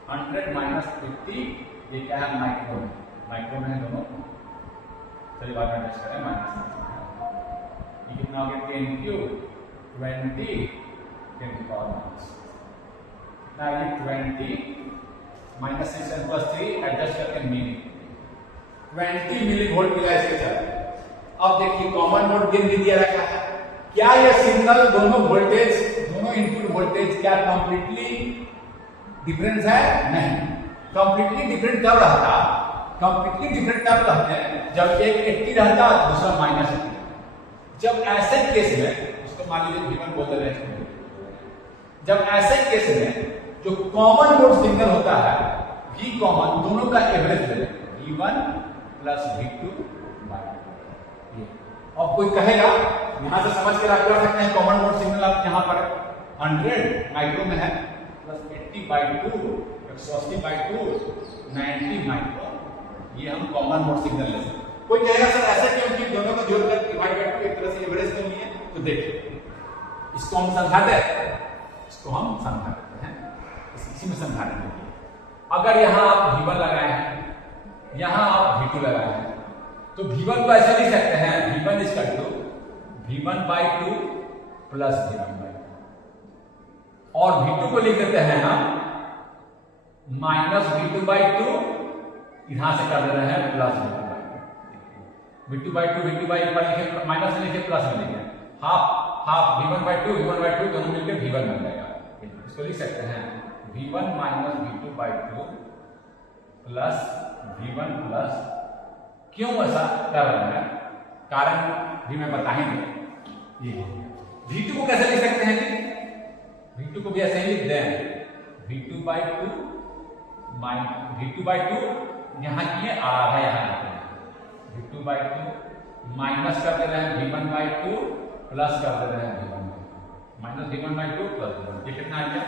100 minus 50, ये क्या है माइक्रो में है दोनों, चलिए बाद में टेस्ट करें माइनस ये कितना हो गया 10 क्यूब 20 10 की power minus 20 minus 6 and plus 3 adjust करके मिली 20 मिली वोल्ट मिला इसके साथ। अब देखिए कॉमन मोड गेन भी दिया रखा है, क्या ये सिग्नल दोनों वोल्टेज दोनों इनपुट वोल्टेज क्या कंप्लीटली डिफरेंस है, नहीं। कंप्लीटली डिफरेंट कब रहता, कंप्लीटली डिफरेंट कब रहते हैं जब एक 80 रहता दूसरा -80। जब ऐसे केस में उसको मान लीजिए V1 बोलते रहे, जब ऐसे केस में जो कॉमन मोड सिग्नल होता है V कॉमन दोनों का एवरेज ले लें V1 प्लस V2 बाई। अब कोई कहेगा यहां से समझ कर आप कर सकते हैं कॉमन मोड सिग्नल आप यहां पर 100 माइक्रो में है प्लस 80/2 180/2 90 माइक्रो, ये हम कॉमन मोड सिग्नल ले सकते हैं। कोई कहेगा सर ऐसा क्यों कि दोनों को जोड़कर डिवाइड करके एक तरह से एवरेज क्यों नहीं है, तो देखिए इसको हम समझाते हैं, इसको हम समझा देते हैं, इसी में समझाने के लिए। अगर यहां आप V1 लगाए हैं, यहां आप V2 लगाए हैं, तो V1 को ऐसे लिख सकते हैं V1 equal to V1/2 plus V1/2, और V2 को लिख देते हैं हम माइनस V2/2, यहां से कर दे रहे हैं प्लस V2/2 V2/2 लिखे माइनस में लिखे प्लस में लिखे, हाफ V1/2 दोनों मिलकर V1 बन जाएगा। इसको लिख सकते हैं V1 minus V2/2 plus V1 plus, क्यों ऐसा कर रहे हैं कारण भी मैं बताएंगे। ये V2 को कैसे लिख सकते हैं जी, V2 को भी ऐसे ही लिख दें V2/2 यहाँ किए आधा यहाँ V2/2 माइनस कर दे रहे हैं V1/2 प्लस कर दे रहे हैं V1 minus V1/2 plus V1, ये कितना आ गया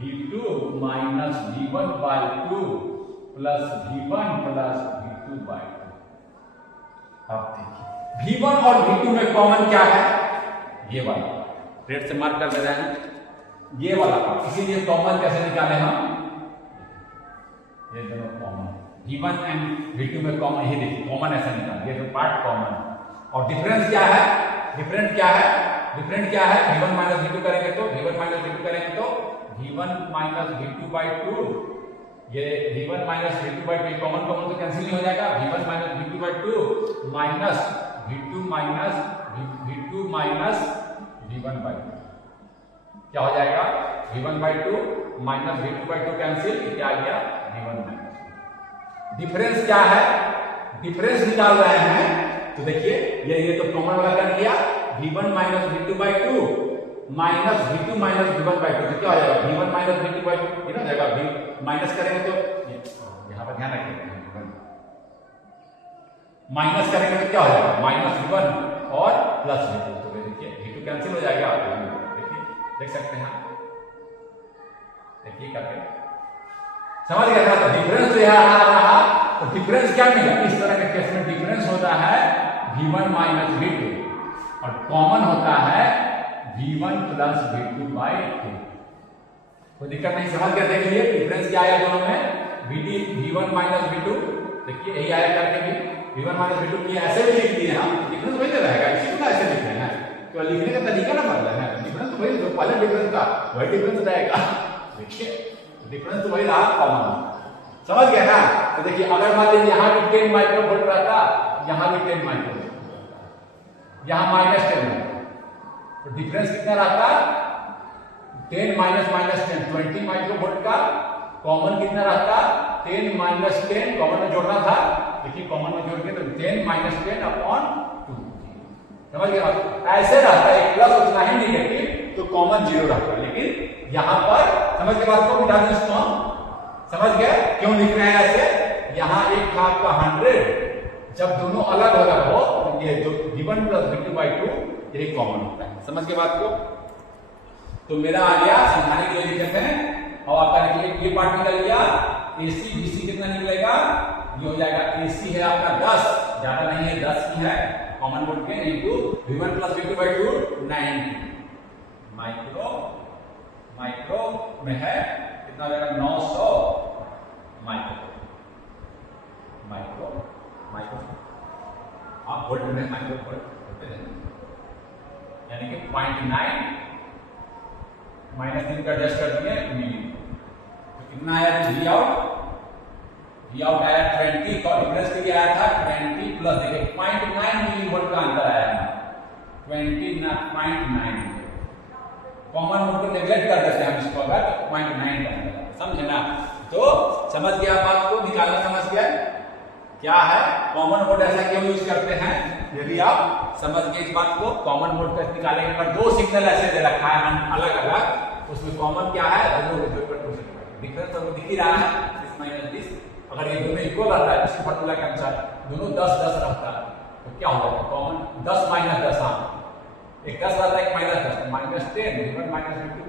V2 minus V1/2 plus V1 plus V2/2। अब देखिए V1 और V2 में कॉमन क्या है, ये वाला रेड से मार्क कर दे रहे हैं, ये वाला, इसीलिए कॉमन कैसे निकाले हम, ये दोनों कॉमन V1 एंड V2 में कॉमन, ये देखिए कॉमन ऐसा निकाल, ये तो पार्ट कॉमन। और डिफरेंस क्या है, डिफरेंट क्या है, डिफरेंट क्या है, V1 माइनस V2 करेंगे तो V1 माइनस V2 करेंगे तो V1 माइनस V2/2, ये V1 minus V2/2 common common तो कैंसिल नहीं हो जाएगा, V1 minus V2/2 minus V2 minus V1/2 क्या हो जाएगा, V1/2 माइनस V2/2 कैंसिल, क्या आ गया V1 माइनस। डिफरेंस क्या है, डिफरेंस निकाल रहे हैं तो देखिए ये तो कॉमन वाला कर लिया, v1 minus v2 by 2 minus v2 minus v1 by 2, तो क्या हो जाएगा v1 माइनस v2 बाई 2, ये ना हो जाएगा v माइनस करेंगे तो यहाँ पर ध्यान रखिएगा, माइनस करेंगे तो क्या हो जाएगा माइनस v1 और प्लस v2, तो देखिए v2 कैंसिल हो जाएगा, देखिए देख सकते हैं, देखिए करके समझ गया ना। तो डिफरेंस जो है आ रहा, तो डिफरेंस क्या मिला, इस तरह के केस में डिफरेंस होता है v1 माइनस v2 और कॉमन होता है v1 प्लस v2 बाई 2। कोई दिक्कत नहीं, समझ गया। देख लिए डिफरेंस क्या आया दोनों में, v1 माइनस v2, देखिए यही आया करके भी v1 माइनस v2 की ऐसे भी लिख दिए हम, डिफरेंस वही रहेगा, इसी को ऐसे लिख रहे हैं, तो लिखने का तरीका ना बदला है, डिफरेंस तो वही, जो पहले डिफरेंस था वही डिफरेंस रहेगा, देखिए डिफरेंस तो वही रहा कॉमन, समझ गया ना। तो देखिए अगर मान लीजिए यहाँ भी 10 माइक्रोवोल्ट रहता, यहाँ भी 10 माइक्रोवोल्ट, यहाँ माइनस 10, तो डिफरेंस कितना रहता 10 माइनस माइनस 10 20 माइक्रोवोल्ट का, कॉमन कितना रहता 10 माइनस 10, कॉमन में जोड़ना था, देखिए कॉमन में जोड़ के तो 10 माइनस 10 अपॉन 2, समझ गया। ऐसे रहता है प्लस उतना ही नेगेटिव, तो कॉमन 0 रहता है, लेकिन यहाँ पर समझ के बात को मिटा दें इसको, समझ गए क्यों लिख रहे हैं ऐसे। यहाँ एक था आपका 100, जब दोनों अलग अलग हो तो ये जो v1 प्लस v2 बाई 2 ये कॉमन होता है, समझ के बात को। तो मेरा आ गया समझाने के लिए लिखते हैं, और आपका देखिए ये पार्ट निकल गया, AC BC कितना निकलेगा, ये हो जाएगा AC है आपका 10, ज्यादा नहीं है 10 की है, कॉमन बोर्ड के into v1 plus v2 by 2 90 micro में है, कितना हो जाएगा 900 माइक्रो आप वोल्ट में माइक्रो वोल्ट यानी कि 0.9 माइनस 3 का एडजस्ट कर दिए मिली, तो कितना आया वी आउट आया 20 का, डिफरेंस के लिए आया था 20 प्लस देखिए 0.9 मिली वोल्ट का अंतर आया 29.9, कॉमन मोड को नेग्लेक्ट कर देते हैं हम इसको, अगर 0.9 का समझे ना। तो समझ गया बात को, निकालना समझ गया क्या है कॉमन मोड, ऐसा क्यों यूज करते हैं, यदि आप समझ गए इस बात को। कॉमन मोड का निकालेंगे पर दो सिग्नल ऐसे दे रखा है हम अलग अलग, उसमें कॉमन क्या है दोनों डिफरेंस तो दिख ही रहा है 6 माइनस 20, अगर ये दोनों इक्वल रहता है इसी फॉर्मूला के अनुसार दोनों 10 10 रहता है, तो क्या होगा कॉमन 10 माइनस 10, हाँ एक 10 रहता है एक minus 10, minus 10 v1 minus v2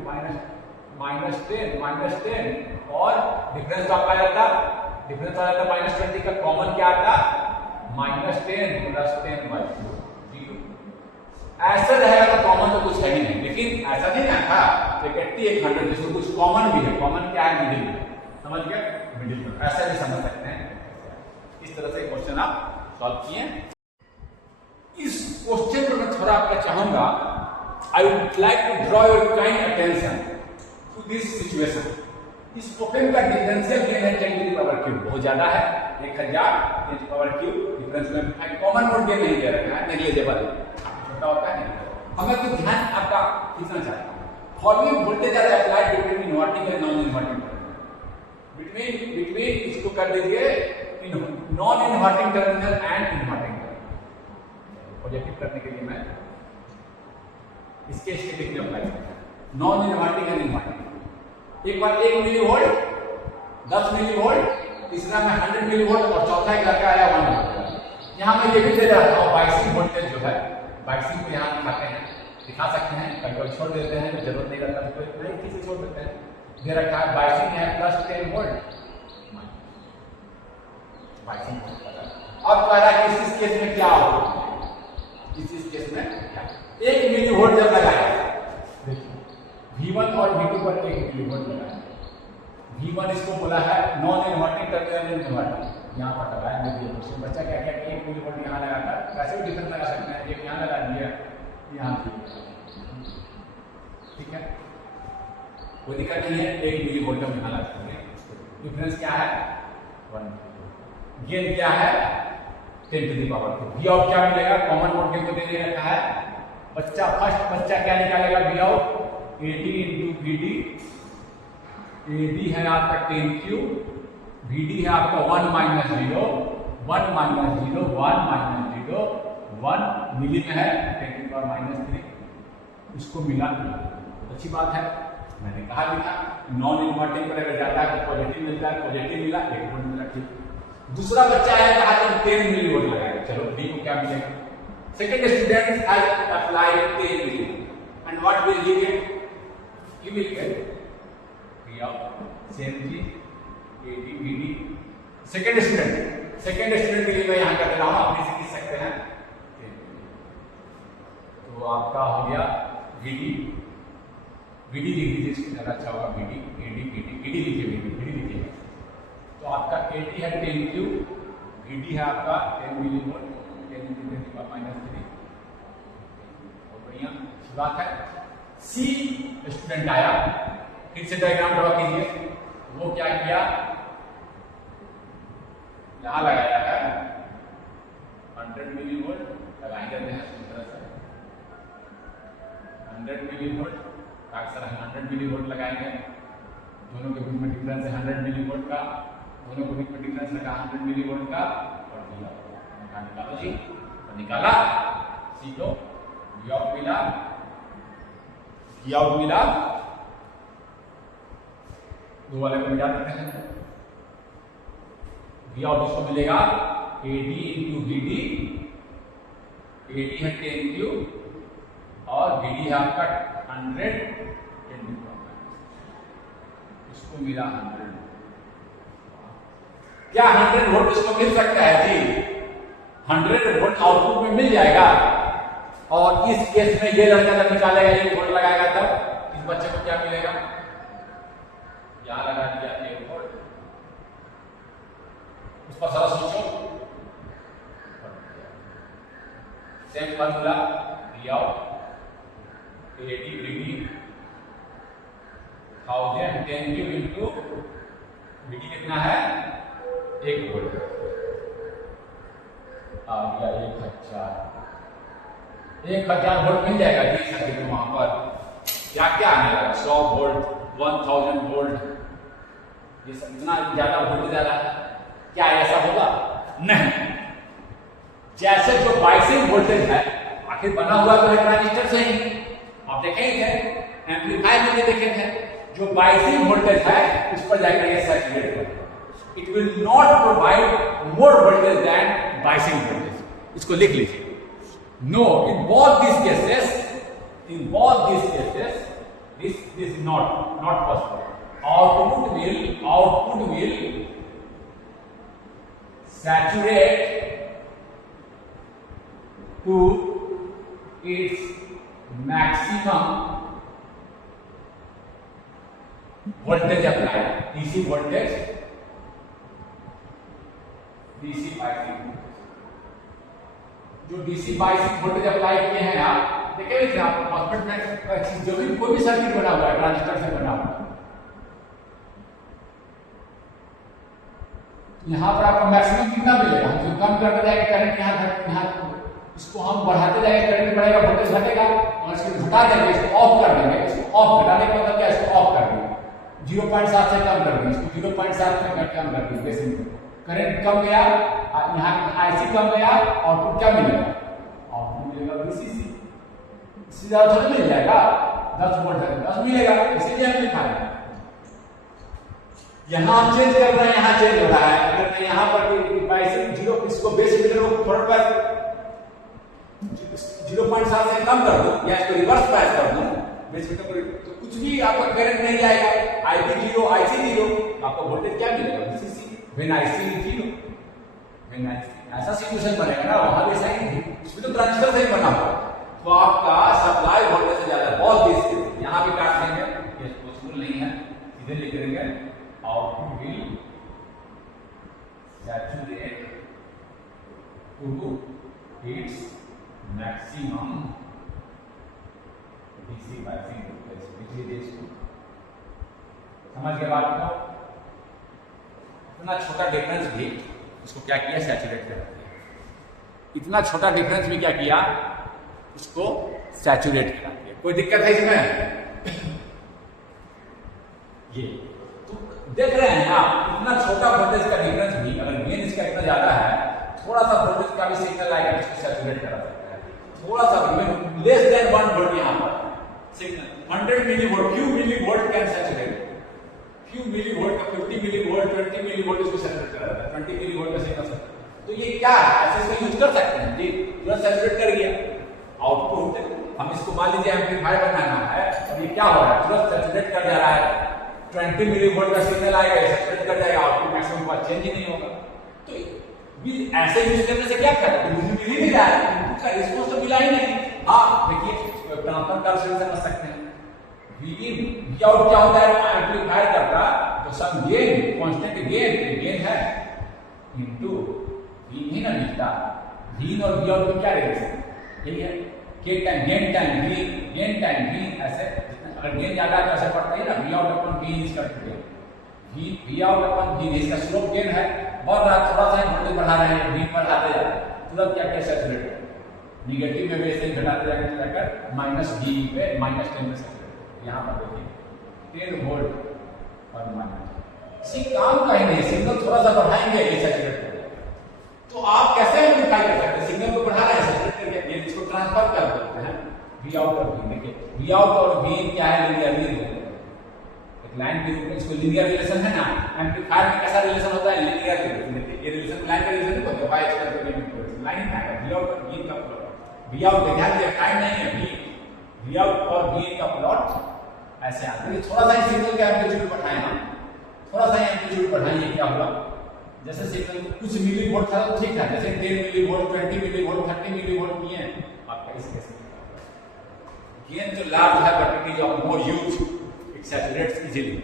minus 10 और डिफरेंस आपका आ जाता, डिफरेंस आ जाता माइनस 20 का, कॉमन क्या आता माइनस 10 प्लस 10 बाई 2 0, ऐसा रहेगा तो कॉमन तो कुछ है ही नहीं, लेकिन ऐसा नहीं ना था तो 80 100 जिसमें कुछ कॉमन भी है, कॉमन क्या है मिडिल में, समझ गया मिडिल में, ऐसा भी समझ सकते हैं। इस तरह से क्वेश्चन आप सॉल्व किए। इस क्वेश्चन पर मैं थोड़ा आपका चाहूंगा, I would like to draw your kind attention to this situation. इस क्वेश्चन का डिफरेंशियल गेन है 10 टू द पावर क्यूब, बहुत ज्यादा है 1000 10 to the power cube, difference में कॉमन मोड गेन नहीं दे रखा है, नेग्लिजिबल छोटा होता है नहीं। हमें तो ध्यान आपका खींचना चाहता हूं, following voltage are applied between inverting and non inverting, between इसको कर दीजिए non inverting terminal and inverting terminal, positive करने के लिए मैं इसके लिखने अप्लाई करता हूं, नॉन इनवर्टिंग एंड इनवर्टिंग। एक बार 1 मिली वोल्ट 10 मिली वोल्ट, तीसरा में 100 मिली वोल्ट और चौथा एक लड़का आया 1 वोल्ट। यहाँ मैं ये भी दे रहा हूँ बाइसिंग वोल्टेज जो है, बाइसिंग को यहाँ दिखाते हैं, दिखा सकते हैं, कभी छोड़ देते हैं, जरूरत नहीं रहता तो कोई नहीं किसी छोड़ देते हैं, दे रखा है बाइसिंग है प्लस 10 वोल्ट बाइसिंग। अब कह रहा है इस केस में क्या होगा, इस केस में क्या 1 मिली वोल्ट जब लगाया, V1 और V2 पर 1 मिली वोल्ट लगाया, V1 इसको बोला है नॉन इनवर्टिंग टर्मिनल इनवर्टिंग, यहाँ पर लगाया देखिए क्वेश्चन बच्चा क्या क्या 1 मिली वोल्ट यहाँ लगाकर कैसे भी डिफरेंस लगा सकते हैं, एक यहाँ लगा दिया यहाँ ठीक है, कोई दिक्कत नहीं है, 1 मिली वोल्ट हम यहाँ लगा सकते हैं। डिफरेंस क्या है 1, गेन क्या है 10 to the power 2, V out क्या मिलेगा, कॉमन मोड गेन को दे रखा है, बच्चा फर्स्ट बच्चा क्या निकालेगा V out AD into BD, AD है आपका 10 क्यूब, BD है आपका 1 माइनस 0 1 माइनस 0 1 माइनस 0 1 मिली में है 10⁻³ उसको मिला, अच्छी बात है। मैंने कहा लिखा नॉन इन्वर्टिंग पर अगर जाता है तो पॉजिटिव मिलता है, पॉजिटिव मिला 1 वोल्ट मिला, ठीक। दूसरा बच्चा है कहा कि 10 मिली वोल्ट लगाएगा, चलो डी को क्या मिलेगा? Second student has applied 10 milli and what will he get? He will get P of same G AD BD। Second student के लिए मैं यहां कर दे रहा हूं, आप इसे लिख सकते हैं। तो आपका हो गया VD लिख दीजिए, इसको ज्यादा अच्छा होगा। VD लिखिए। तो आपका AD है 10Q, VD है आपका 10 मिली वोल्ट, 10 × 10⁻³ और बढ़िया बात है। सी स्टूडेंट आया, फिर से डायग्राम ड्रॉ कीजिए। वो क्या किया, यहां लगाया है 100 मिली वोल्ट, लगाएंगे हैं इस तरह से 100 मिली वोल्ट, अक्सर 100 मिली वोल्ट लगाएंगे, दोनों के बीच में डिफरेंस है 100 मिली वोल्ट का, दोनों के बीच में डिफरेंस लगा 100 मिली वोल्ट का, और दिया निकालो जी, और निकाला सी को वी आउट मिला, दो वाले को मिला देते हैं। वी आउट उसको मिलेगा AD × VD, AD है 10Q और VD है आपका 100, 10 इसको मिला 100। क्या 100 वोल्ट इसको मिल सकता है जी? 100 वोल्ट आउटपुट में मिल जाएगा। और इस केस में ये लड़का जब निकालेगा 1 वोल्ट लगाएगा तब इस बच्चे को क्या मिलेगा? यहां लगा दिया 1 वोल्ट, उस पर सारा सोचो। सेम फार्मूला दिया AD BD 1000 10Q into VD कितना है 1 वोल्ट, आ गया 1000 वोल्ट मिल जाएगा जी सर्किट में। वहां पर क्या क्या आने लगा 100 वोल्ट 1000 वोल्ट, ये सब इतना ज्यादा वोल्ट जा रहा है, क्या ऐसा होगा? नहीं। जैसे जो बाइसिंग वोल्टेज है आखिर बना हुआ तो है ट्रांजिस्टर से ही, आप देखेंगे एम्पलीफायर में देखे थे, जो बाइसिंग वोल्टेज है उस पर जाकर ये सैचुरेट करेगा, it will not provide more voltage than biasing voltage. इसको लिख लीजिए। No, in both these cases this is not possible. Output will saturate to its maximum voltage applied, DC voltage, DC biasing, जो DC biasing voltage apply किए हैं आप देखेंगे कि आप MOSFET में जो भी कोई भी सर्किट बना हुआ है ट्रांजिस्टर से बना हुआ है, यहाँ पर आपको मैक्सिमम कितना मिलेगा? जो कम करते जाएगा करंट यहाँ इसको हम बढ़ाते जाएंगे, करंट बढ़ेगा, वोल्टेज घटेगा, और इसको घटा देंगे, इसको ऑफ कर देंगे। इसको ऑफ घटाने का मतलब क्या? इसको ऑफ कर देंगे, 0.7 से कम कर देंगे, इसको 0.7 से कम कर देंगे। करंट कम गया, यहाँ IC कम गया, आउटपुट क्या मिलेगा? आउटपुट मिलेगा VCC। इससे ज्यादा थोड़ा मिल जाएगा, 10 वोल्ट 10 मिलेगा, इसीलिए हम लिखा है। यहाँ हम चेंज कर रहे हैं, यहाँ चेंज हो रहा है। अगर मैं यहाँ पर बाइसिंग 0 इसको बेस मीटर को थोड़ा पर 0.7 से कम कर दूं या इसको रिवर्स बायस कर दूं बेस मीटर को, तो कुछ भी आपका करंट नहीं जाएगा। IB 0 IC 0, आपको वोल्टेज क्या मिलेगा? VCC when IC is 0, when IC ऐसा सिचुएशन बनेगा ना, वहां भी ऐसा ही इसमें तो ट्रांजिस्टर से ही बना हुआ, तो आपका सप्लाई वोल्टेज से ज्यादा बहुत बेस है। यहाँ भी काट लेंगे, ये पॉसिबल नहीं है, सीधे लिख देंगे output will saturate to its maximum DC biasing voltage. लिखिए इसको, समझ गए बात को? इतना छोटा डिफरेंस भी उसको क्या किया? सैचुरेट कर दिया। इतना छोटा डिफरेंस भी क्या किया? उसको सैचुरेट करा दिया। कोई दिक्कत है इसमें? ये तो देख रहे हैं आप, इतना छोटा वोल्टेज का डिफरेंस भी, अगर गेन इसका इतना ज्यादा है तो थोड़ा सा वोल्टेज का भी सिग्नल आएगा जिसको सैचुरेट करा सकता है, थोड़ा सा लेस देन 1 वोल्ट यहाँ पर signal 100 milli volt, few milli volt can saturate, few milli volt का 50 मिली वोल्ट 20 मिली वोल्ट इसको सैचुरेट करा जाता है, 20 मिली वोल्ट का सिग्नल। तो ये क्या है, ऐसे इसको यूज कर सकते हैं जी, तुरंत सैचुरेट कर गया आउटपुट। हम इसको मान लीजिए एम्पलीफायर बनाना है, अब ये क्या हो रहा है, तुरंत सैचुरेट कर जा रहा है, 20 मिली वोल्ट का सिग्नल आएगा, सैचुरेट कर जाएगा, आउटपुट मैक्सिमम पर चेंज ही नहीं होगा। तो ऐसे यूज करने से क्या फायदा, बिजली मिल ही नहीं रहा है, इनपुट का रिस्पांस तो मिला ही नहीं। हाँ देखिए ट्रांसफर का से समझ सकते हैं, वी आउट क्या होता है, वो एम्पलीफायर करता तो सम गेन, कांस्टेंट गेन है इनटू वी ही ना मिलता, वी और वी आउट में क्या रिलेशन, यही है के time gain time V, gain time V, ऐसे अगर गेन ज्यादा है तो ऐसे पड़ता है ना, V out upon V is करते हैं, वी आउट अपॉन वी, इसका स्लोप गेन है, बढ़ रहा थोड़ा सा वोल्टेज बढ़ा रहे हैं, वी बढ़ाते जा रहे हैं, तुरंत क्या क्या सैचुरेट है, निगेटिव में भी ऐसे घटाते जाकर माइनस वी पे माइनस 10 पे सैचुरेट। यहाँ पर देखिए 10 वोल्ट और माइनस, सी काम का ही नहीं, सिग्नल थोड़ा सा बढ़ाएंगे ये सैचुरेट कर जाएगा। तो आप कैसे एम्पलीफाई कर सकते हैं, सिग्नल को बढ़ा रहे हैं सैचुरेट करके, ये इसको ट्रांसफर कर देते हैं वी आउट और वी। देखिए वी आउट और वी क्या है, लीनियरली रिलेटेड, लाइन के रूप में इसको लीनियर रिलेशन है ना, एम्पलीफायर में कैसा रिलेशन होता है, लीनियर रिलेशन। देखिए ये रिलेशन लाइन का रिलेशन नहीं होता है, y स्क्वायर के लिए लाइन का है, वी आउट और वी का प्लॉट, वी आउट ध्यान दिया टाइम नहीं है, वी आउट और वी का प्लॉट ऐसे आता है। थोड़ा सा सिग्नल का एम्पलीट्यूड बढ़ाएं हम, थोड़ा सा एम्पलीट्यूड बढ़ाइए, क्या हुआ, जैसे सिग्नल कुछ मिली वोल्ट था तो ठीक था, जैसे 10 milli volt 20 milli volt 30 milli volt किए आपका इस केस में गेन जो लार्ज है but it is of more use, it saturates easily.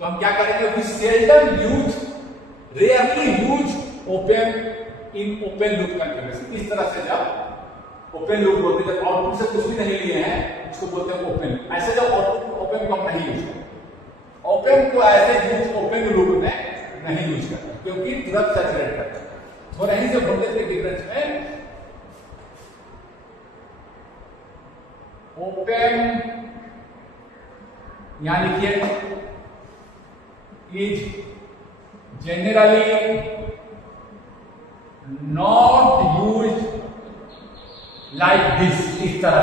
तो हम क्या करेंगे, we seldom use, rarely use open in open loop configuration. इस तरह से जब ओपन लूप बोलते हैं, जब आउटपुट से कुछ भी नहीं लिए हैं उसको बोलते हैं ओपन। ऐसे जब आउटपुट ओपन को हम नहीं यूज करते, ओपन को ऐसे यूज ओपन लूप में नहीं यूज करते क्योंकि तुरंत सैचुरेट करता है। थोड़ा ही से वोल्टेज के डिफरेंस में ओपन यहां लिखिए is generally not use like this, इस तरह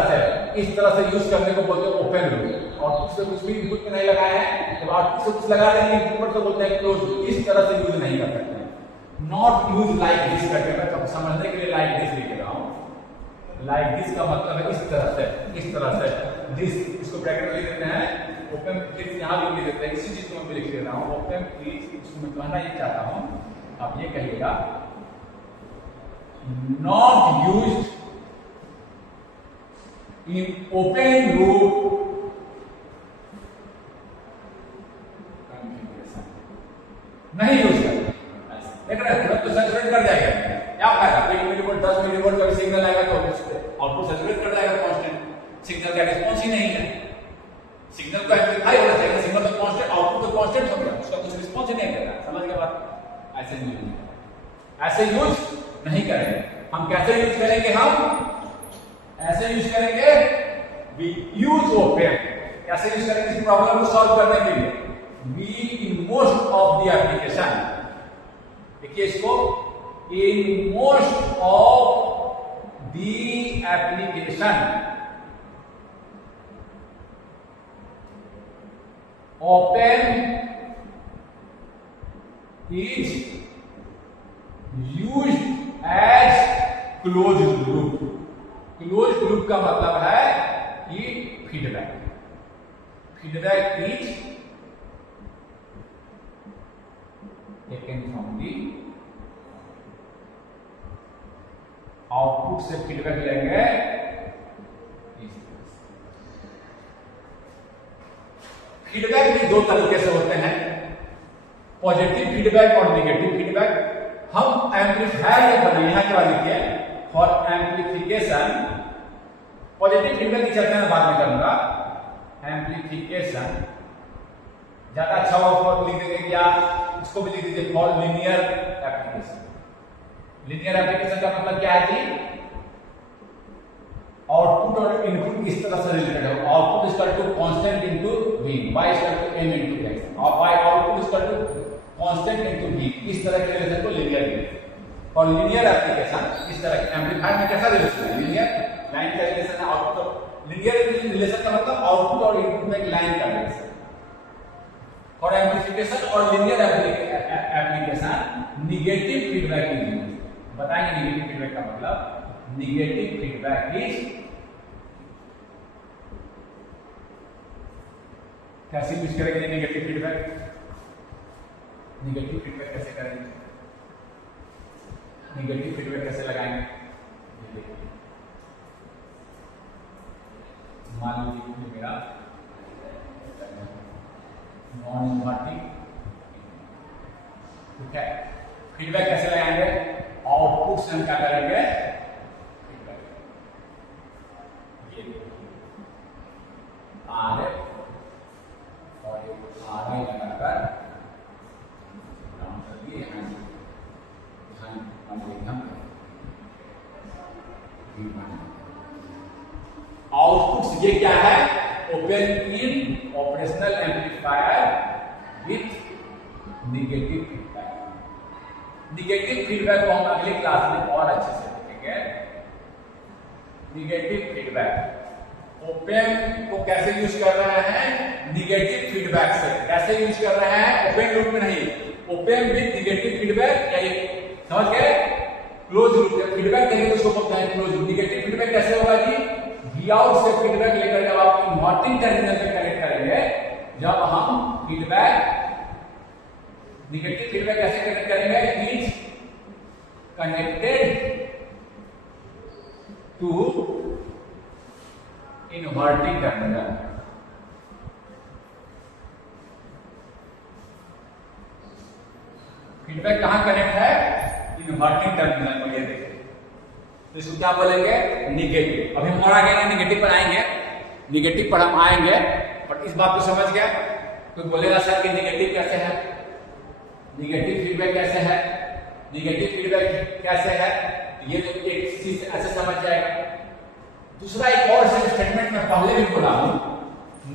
से यूज करने को बोलते हैं ओपन लूप। आउटपुट से कुछ भी इनपुट में नहीं लगाया है, जब आउटपुट से कुछ लगा देंगे इनपुट तो बोलते हैं क्लोज लूप। इस तरह से यूज नहीं कर सकते हैं, नॉट यूज लाइक दिस करके मैं तो समझने के लिए लाइक दिस लिख रहा हूं। लाइक दिस का मतलब है इस तरह से दिस, इसको ब्रैकेट में लिख देते हैं, ओपन प्लीज यहां भी लिख देते हैं, इसी चीज को मैं लिख रहा हूं ओपन प्लीज। इसको मैं कहना ये चाहता हूं, आप ये कहिएगा not used in open loop configuration, नहीं यूज करते। देख रहे हैं तो सैचुरेट कर जाएगा, क्या फायदा, 20 मिलीवोल्ट 10 मिलीवोल्ट का सिग्नल आएगा तो आउटपुट सैचुरेट कर जाएगा, कांस्टेंट सिग्नल का रिस्पांस ही नहीं है। सिग्नल को एम्पलीफाई होना चाहिए, सिग्नल तो कांस्टेंट, आउटपुट तो कांस्टेंट हो गया, उसका कुछ रिस्पांस ही नहीं कर रहा। समझ गए बात, ऐसे यूज नहीं करेंगे हम। कैसे यूज करेंगे हम, ऐसे यूज करेंगे, वी यूज ओपन। कैसे यूज करेंगे इस प्रॉब्लम को सॉल्व करने के लिए, we in most of the application, देखिए इसको, in most of the application open is used as close loop. Close loop का मतलब है कि feedback is taken from the output से फीडबैक लेंगे। फीडबैक भी दो तरीके से होते हैं, पॉजिटिव फीडबैक और नेगेटिव फीडबैक। हम एम्पलीफायर बनाए, यहां क्या लिखिए, फॉर एम्पलीफिकेशन, पॉजिटिव फीडबैक की चर्चा मैं बाद में करूंगा। एम्पलीफिकेशन ज्यादा अच्छा होगा, लिख देंगे या इसको भी लिख दीजिए for linear application. Linear application का मतलब क्या है जी, आउटपुट और इनपुट इस तरह से रिलेटेड है। Output is equal to constant into v, y is equal to m into x, और y output is equal to constant into v। इस तरह के रिलेशन को लीनियर कहते हैं। और लीनियर एप्लीकेशन इस तरह के एम्पलीफायर में कैसा रिलेशन है, लीनियर लाइन का रिलेशन है, आउटपुट लीनियर रिलेशन का मतलब आउटपुट और इनपुट में एक लाइन का रिलेशन। फॉर एम्पलीफिकेशन और linear application negative feedback is used. बताएंगे निगेटिव फीडबैक का मतलब, निगेटिव फीडबैक इज कैसे यूज करेंगे निगेटिव फीडबैक, निगेटिव फीडबैक कैसे करेंगे, निगेटिव फीडबैक कैसे लगाएंगे। मान लीजिए मेरा नॉन इन्वर्टिंग, ठीक है, फीडबैक कैसे लगाएंगे, आउटपुट से हम क्या करेंगे फीडबैक, ये आर और आर आई लगाकर आउटपुट ये क्या है, open in operational amplifier with negative feedback. Negative feedback को हम अगली क्लास में और अच्छे से देखेंगे। निगेटिव फीडबैक ओपन को कैसे यूज कर रहे हैं, निगेटिव फीडबैक से कैसे यूज कर रहे हैं, ओपन लूप में नहीं, ओपन विथ निगेटिव फीडबैक, समझ गए, क्लोज लूप फीडबैक देंगे तो उसको बोलते हैं क्लोज लूप। निगेटिव फीडबैक कैसे होगा जी, वी आउट से फीडबैक लेकर जब आप इन्वर्टिंग टर्मिनल पे कनेक्ट करेंगे, जब हम फीडबैक निगेटिव फीडबैक कैसे कनेक्ट करेंगे, is connected to inverting terminal. Feedback कहां कनेक्ट है, इन्वर्टिंग टर्मिनल को, ये देखिए, तो इसको क्या बोलेंगे, निगेटिव। अभी हम और आगे निगेटिव पर आएंगे, निगेटिव पर हम आएंगे, पर इस बात को समझ गया, कोई बोलेगा सर कि निगेटिव कैसे है, निगेटिव फीडबैक कैसे है, निगेटिव फीडबैक कैसे है, ये तो एक चीज ऐसे समझ जाएगा। दूसरा एक और स्टेटमेंट में पहले भी बोला हूं,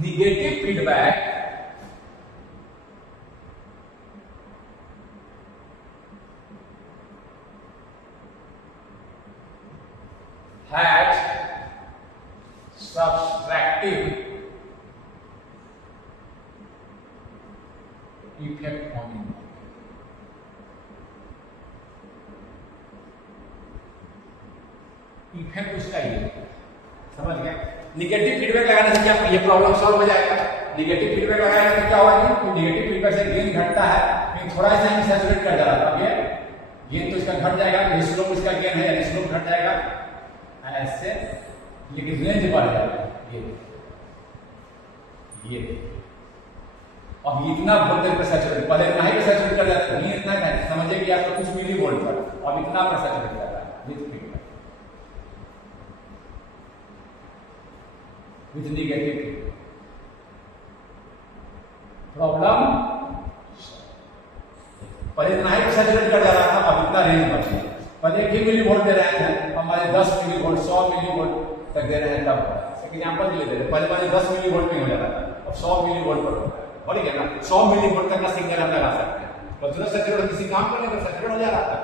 negative feedback has subtractive effect on you. Effect उसका ही है, समझ गया। निगेटिव फीडबैक लगाने से क्या ये प्रॉब्लम सॉल्व हो जाएगा। निगेटिव फीडबैक लगाने से क्या होगा कि निगेटिव फीडबैक से गेन घटता है, लेकिन थोड़ा सा ही सैचुरेट कर जा रहा है, अब ये गेन तो इसका घट जाएगा, रिस्लोप इसका गेन है, रिस्लोप घट जाएगा ऐसे, लेकिन रेंज बढ़ जाएगा, ये अब इतना वोल्टेज पे सैचुरेट, पहले इतना ही पे सैचुरेट कर जाता है, इतना नहीं, समझिए कि आपको कुछ मिली वोल्ट पर, अब इतना पर सैचुरेट कर रहा है विथ निगेटिव प्रॉब्लम। पहले इतना ही पे सैचुरेट कर जा रहा था, अब इतना रेंज बढ़ गया, पहले 1 मिली वोल्ट दे रहे थे, हमारे 10 मिली वोल्ट 100 मिली वोल्ट तक दे रहे हैं, तब एक एग्जांपल ले दे रहे, पहले 10 मिली वोल्ट में हो जाता था, अब 100 मिली वोल्ट पर होता है, बोलिए क्या ना, 100 मिली वोल्ट तक का सिग्नल हम लगा सकते हैं, तो तुरंत सैचुरेट किसी काम करने पर सैचुरेट हो जा रहा था,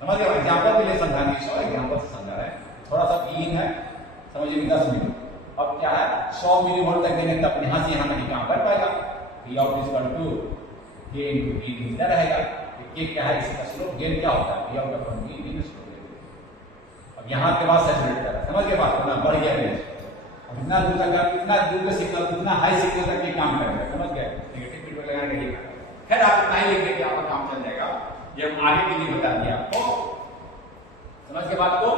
समझ गए। एग्जांपल के लिए समझाने, 100 एग्जांपल से समझा रहे हैं, थोड़ा सा इन है, समझिए 10 मिली, अब क्या है 100 मिली वोल्ट तक देने, तब यहां से यहां तक काम कर पाएगा, V out is equal to K into V इतना रहेगा, ये क्या है, इसका स्लोप गेन क्या होता है, V out upon V इन स्लोप। अब यहाँ के बाद सैचुरेट कर, समझ के बाद ना बढ़ गया रेंज, अब इतना दूर तक, इतना दूर का सिग्नल, इतना हाई सिग्नल तक ये काम करेगा, समझ गए। नेगेटिव फीडबैक लगाने के लिए खैर आप इतना ही लिख देंगे, आपका काम चल जाएगा, ये हम आगे के लिए बता दिया आपको, समझ के बात को,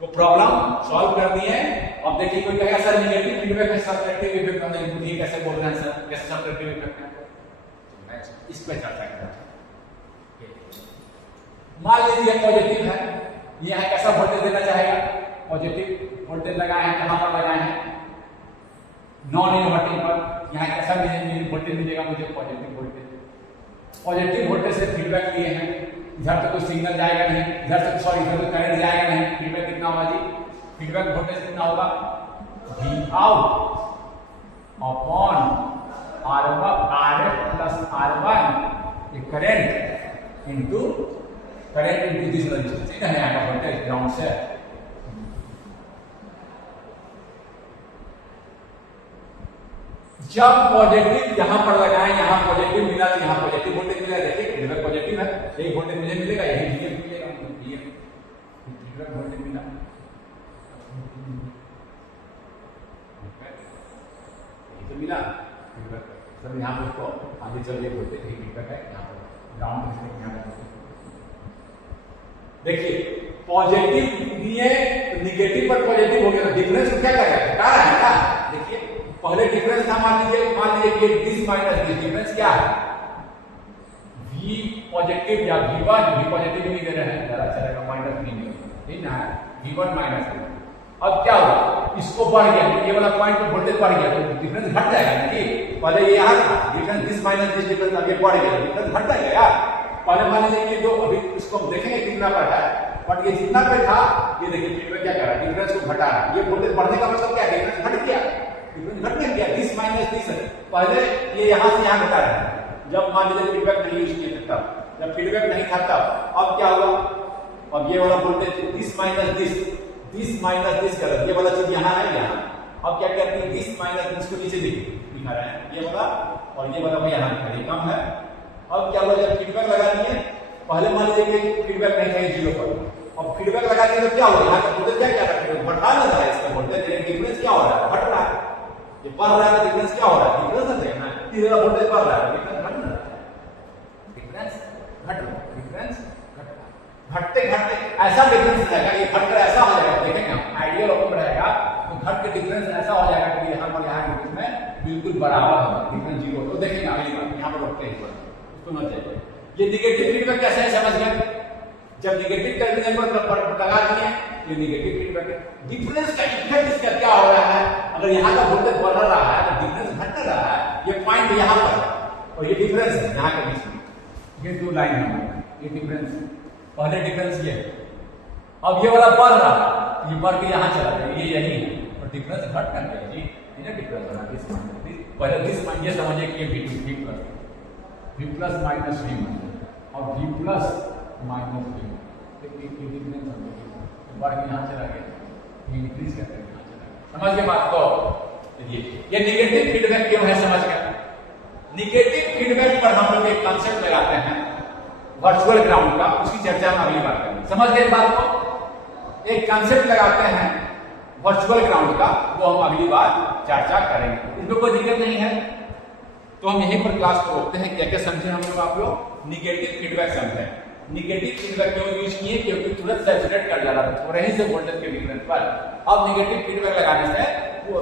वो प्रॉब्लम सॉल्व कर दी है। अब देखिए कोई कहेगा सर निगेटिव फीडबैक है, subtractive effect on the input, ये कैसे बोल रहे हैं सर, कैसे सब्ट्रैक्टिव इफेक्ट है, तो मैं इस पे चर्चा करता हूं। मान लीजिए पॉजिटिव है, ये है कैसा वोल्टेज देना चाहेगा, पॉजिटिव वोल्टेज लगाए हैं, कहां पर लगाए हैं, नॉन इनवर्टिंग पर, यहां कैसा मुझे वोल्टेज मिलेगा, मुझे पॉजिटिव वोल्टेज, पॉजिटिव वोल्टेज से फीडबैक लिए हैं, इधर तो कोई सिग्नल जाएगा नहीं, इधर तो सॉरी इधर तो करंट जाएगा नहीं, फीडबैक कितना होगा जी, फीडबैक वोल्टेज कितना होगा, V out upon R1 RF plus R1, ये current into current into this resistance, ठीक है ना, यहाँ का वोल्टेज ग्राउंड से जब पॉजिटिव यहां पर लगाएं, यहां पॉजिटिव मिला तो यहां पॉजिटिव वोल्टेज मिला, देखिए फीडबैक पॉजिटिव है, यही वोल्टेज मुझे मिलेगा, यही वीएम मिलेगा, वीएम फीडबैक वोल्टेज मिला। ये तो मिला फीडबैक, सब यहां पर उसको आगे चलिए वोल्टेज यही फीडबैक है, यहां पर ग्राउंड से यहां पर देखिए पॉजिटिव दिए तो निगेटिव पर पॉजिटिव हो गया, डिफरेंस क्या करेगा, घटा रहा है ना। देखिए पहले डिफरेंस था, मान लीजिए कि दिस माइनस दिस, डिफरेंस क्या है, v पॉजिटिव या v1, v पॉजिटिव नहीं दे रहे हैं, जरा चलेगा माइनस नहीं दे, ठीक ना, v1 माइनस है। अब क्या हुआ, इसको बढ़ गया, ये वाला पॉइंट पे वोल्टेज बढ़ गया तो डिफरेंस घट जाएगा ना, कि पहले ये यहां था difference this minus this, difference आगे बढ़ गया, डिफरेंस घट जाएगा यार। पहले मान लीजिए कि जो अभी इसको हम देखेंगे कितना पर है, बट ये जितना पे था, ये देखिए फीडबैक क्या कर रहा है, डिफरेंस को घटा रहा है, ये वोल्टेज बढ़ने का मतलब क्या है, डिफरेंस घट गया, घट नहीं गया, दिस माइनस दिस है, पहले ये यहां से यहां घटा रहा है, जब मान लीजिए फीडबैक नहीं यूज किए थे तब, जब फीडबैक नहीं था तब, अब क्या हुआ, अब ये वाला वोल्टेज दिस माइनस दिस कर, ये वाला चीज यहां है, यहां, अब क्या करते हैं, दिस माइनस दिस को नीचे दिखा रहे हैं, ये वाला और ये वाला यहां लिखा है, कम है। अब क्या हुआ, जब फीडबैक लगा दिए, पहले मान लीजिए कि फीडबैक नहीं था 0 पर, अब फीडबैक लगा दिए तो क्या हुआ, यहाँ का वोल्टेज क्या क्या रहा है, बढ़ा नहीं रहा है, इसका वोल्टेज डिफरेंस क्या हो रहा है, घट रहा है, ये बढ़ रहा है, डिफरेंस क्या हो रहा है, डिफरेंस है ना, तीसरा वोल्टेज बढ़ रहा है, डिफरेंस घट रहा है, डिफरेंस घट रहा है, डिफरेंस घट रहा है, घटते घटते ऐसा डिफरेंस रहेगा, ये घटकर ऐसा हो जाएगा, देखेंगे हम आइडियल ओपन रहेगा तो घट के डिफरेंस ऐसा हो जाएगा कि यहाँ पर यहाँ के बीच में बिल्कुल बराबर होगा, डिफरेंस 0, तो देखेंगे अगली बार यहाँ पर रखते हैं, उसको न चाहिए। ये निगेटिव फीडबैक कैसे है समझ गए, जब निगेटिव टर्मिनल पर लगा दिए, ये निगेटिव फीडबैक है, डिफरेंस का इफेक्ट इसका क्या हो रहा है, अगर यहाँ का वोल्टेज बढ़ रहा है तो डिफरेंस घट रहा है, ये पॉइंट यहाँ पर और ये डिफरेंस है यहाँ के बीच में, ये दो लाइन है, ये डिफरेंस, पहले डिफरेंस ये, अब ये वाला बढ़ रहा है, ये बढ़ के यहाँ चला गया, ये यही है, और डिफरेंस घट कर गया जी, इन्हें डिफरेंस बना दिस, पहले दिस ये समझिए कि v प्लस माइनस v और v प्लस माइनस v, बढ़ के यहाँ चला गया, ये इंक्रीज करके यहाँ चला गया, समझ गए बात को। ये निगेटिव फीडबैक क्यों है समझ गए, निगेटिव फीडबैक पर हम लोग एक कॉन्सेप्ट लगाते हैं वर्चुअल ग्राउंड का, उसकी चर्चा हम अगली बार करेंगे, समझ गए बात को, एक कॉन्सेप्ट लगाते हैं वर्चुअल ग्राउंड का, वो हम अगली बार चर्चा करेंगे, इसमें कोई दिक्कत नहीं है। तो हम यहीं पर क्लास को रोकते हैं, क्या क्या समझे हम लोग, आप लोग निगेटिव फीडबैक समझे, निगेटिव फीडबैक क्यों यूज किए, क्योंकि तुरंत सैचुरेट कर जा रहा था थोड़े ही से वोल्टेज के डिफरेंस पर, अब निगेटिव फीडबैक लगाने से वो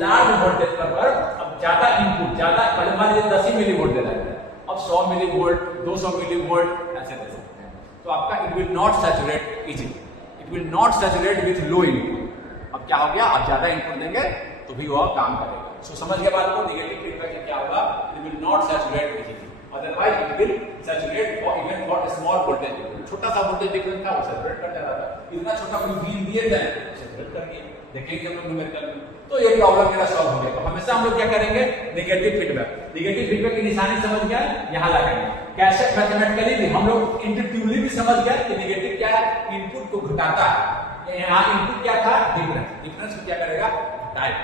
लार्ज वोल्टेज पर अब ज्यादा इनपुट, ज्यादा पहले मान लीजिए 10 मिली वोल्ट दे रहा है, अब 100 मिली वोल्ट 200 मिली वोल्ट ऐसे दे सकते हैं, तो आपका it will not saturate easily, it will not saturate with low input. अब क्या हो गया, आप ज्यादा इनपुट देंगे तो भी वह काम करेगा, सो समझ के बात को, निगेटिव फीडबैक से क्या होगा, it will not saturate easily, otherwise it will saturate for even for small voltage difference, छोटा सा वोल्टेज डिफरेंस था वो सैचुरेट कर जा रहा था, इतना छोटा कोई बीम दिए थे सैचुरेट कर दिया, देखेंगे हम लोग न्यूमेरिकल में, तो ये प्रॉब्लम मेरा सॉल्व हो गया। तो हमेशा हम लोग क्या करेंगे, निगेटिव फीडबैक की निशानी समझ गया, यहाँ लगाएंगे, कैसे मैथमेटिकली भी हम लोग इंट्यूटिवली भी समझ गए कि निगेटिव क्या है, इनपुट को घटाता है, यहाँ इनपुट क्या था, डिफरेंस को क्या करेगा,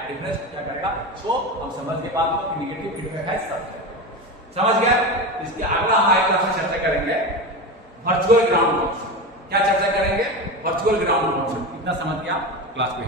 डिफरेंस को क्या करेगा, सो हम समझ के बाद को निगेटिव फीडबैक है, सब समझ गया। इसके अगला हम आगे क्लास में चर्चा करेंगे वर्चुअल ग्राउंड कॉन्सेप्ट, क्या चर्चा करेंगे, वर्चुअल ग्राउंड कॉन्सेप्ट, इतना समझ गया क्लास में।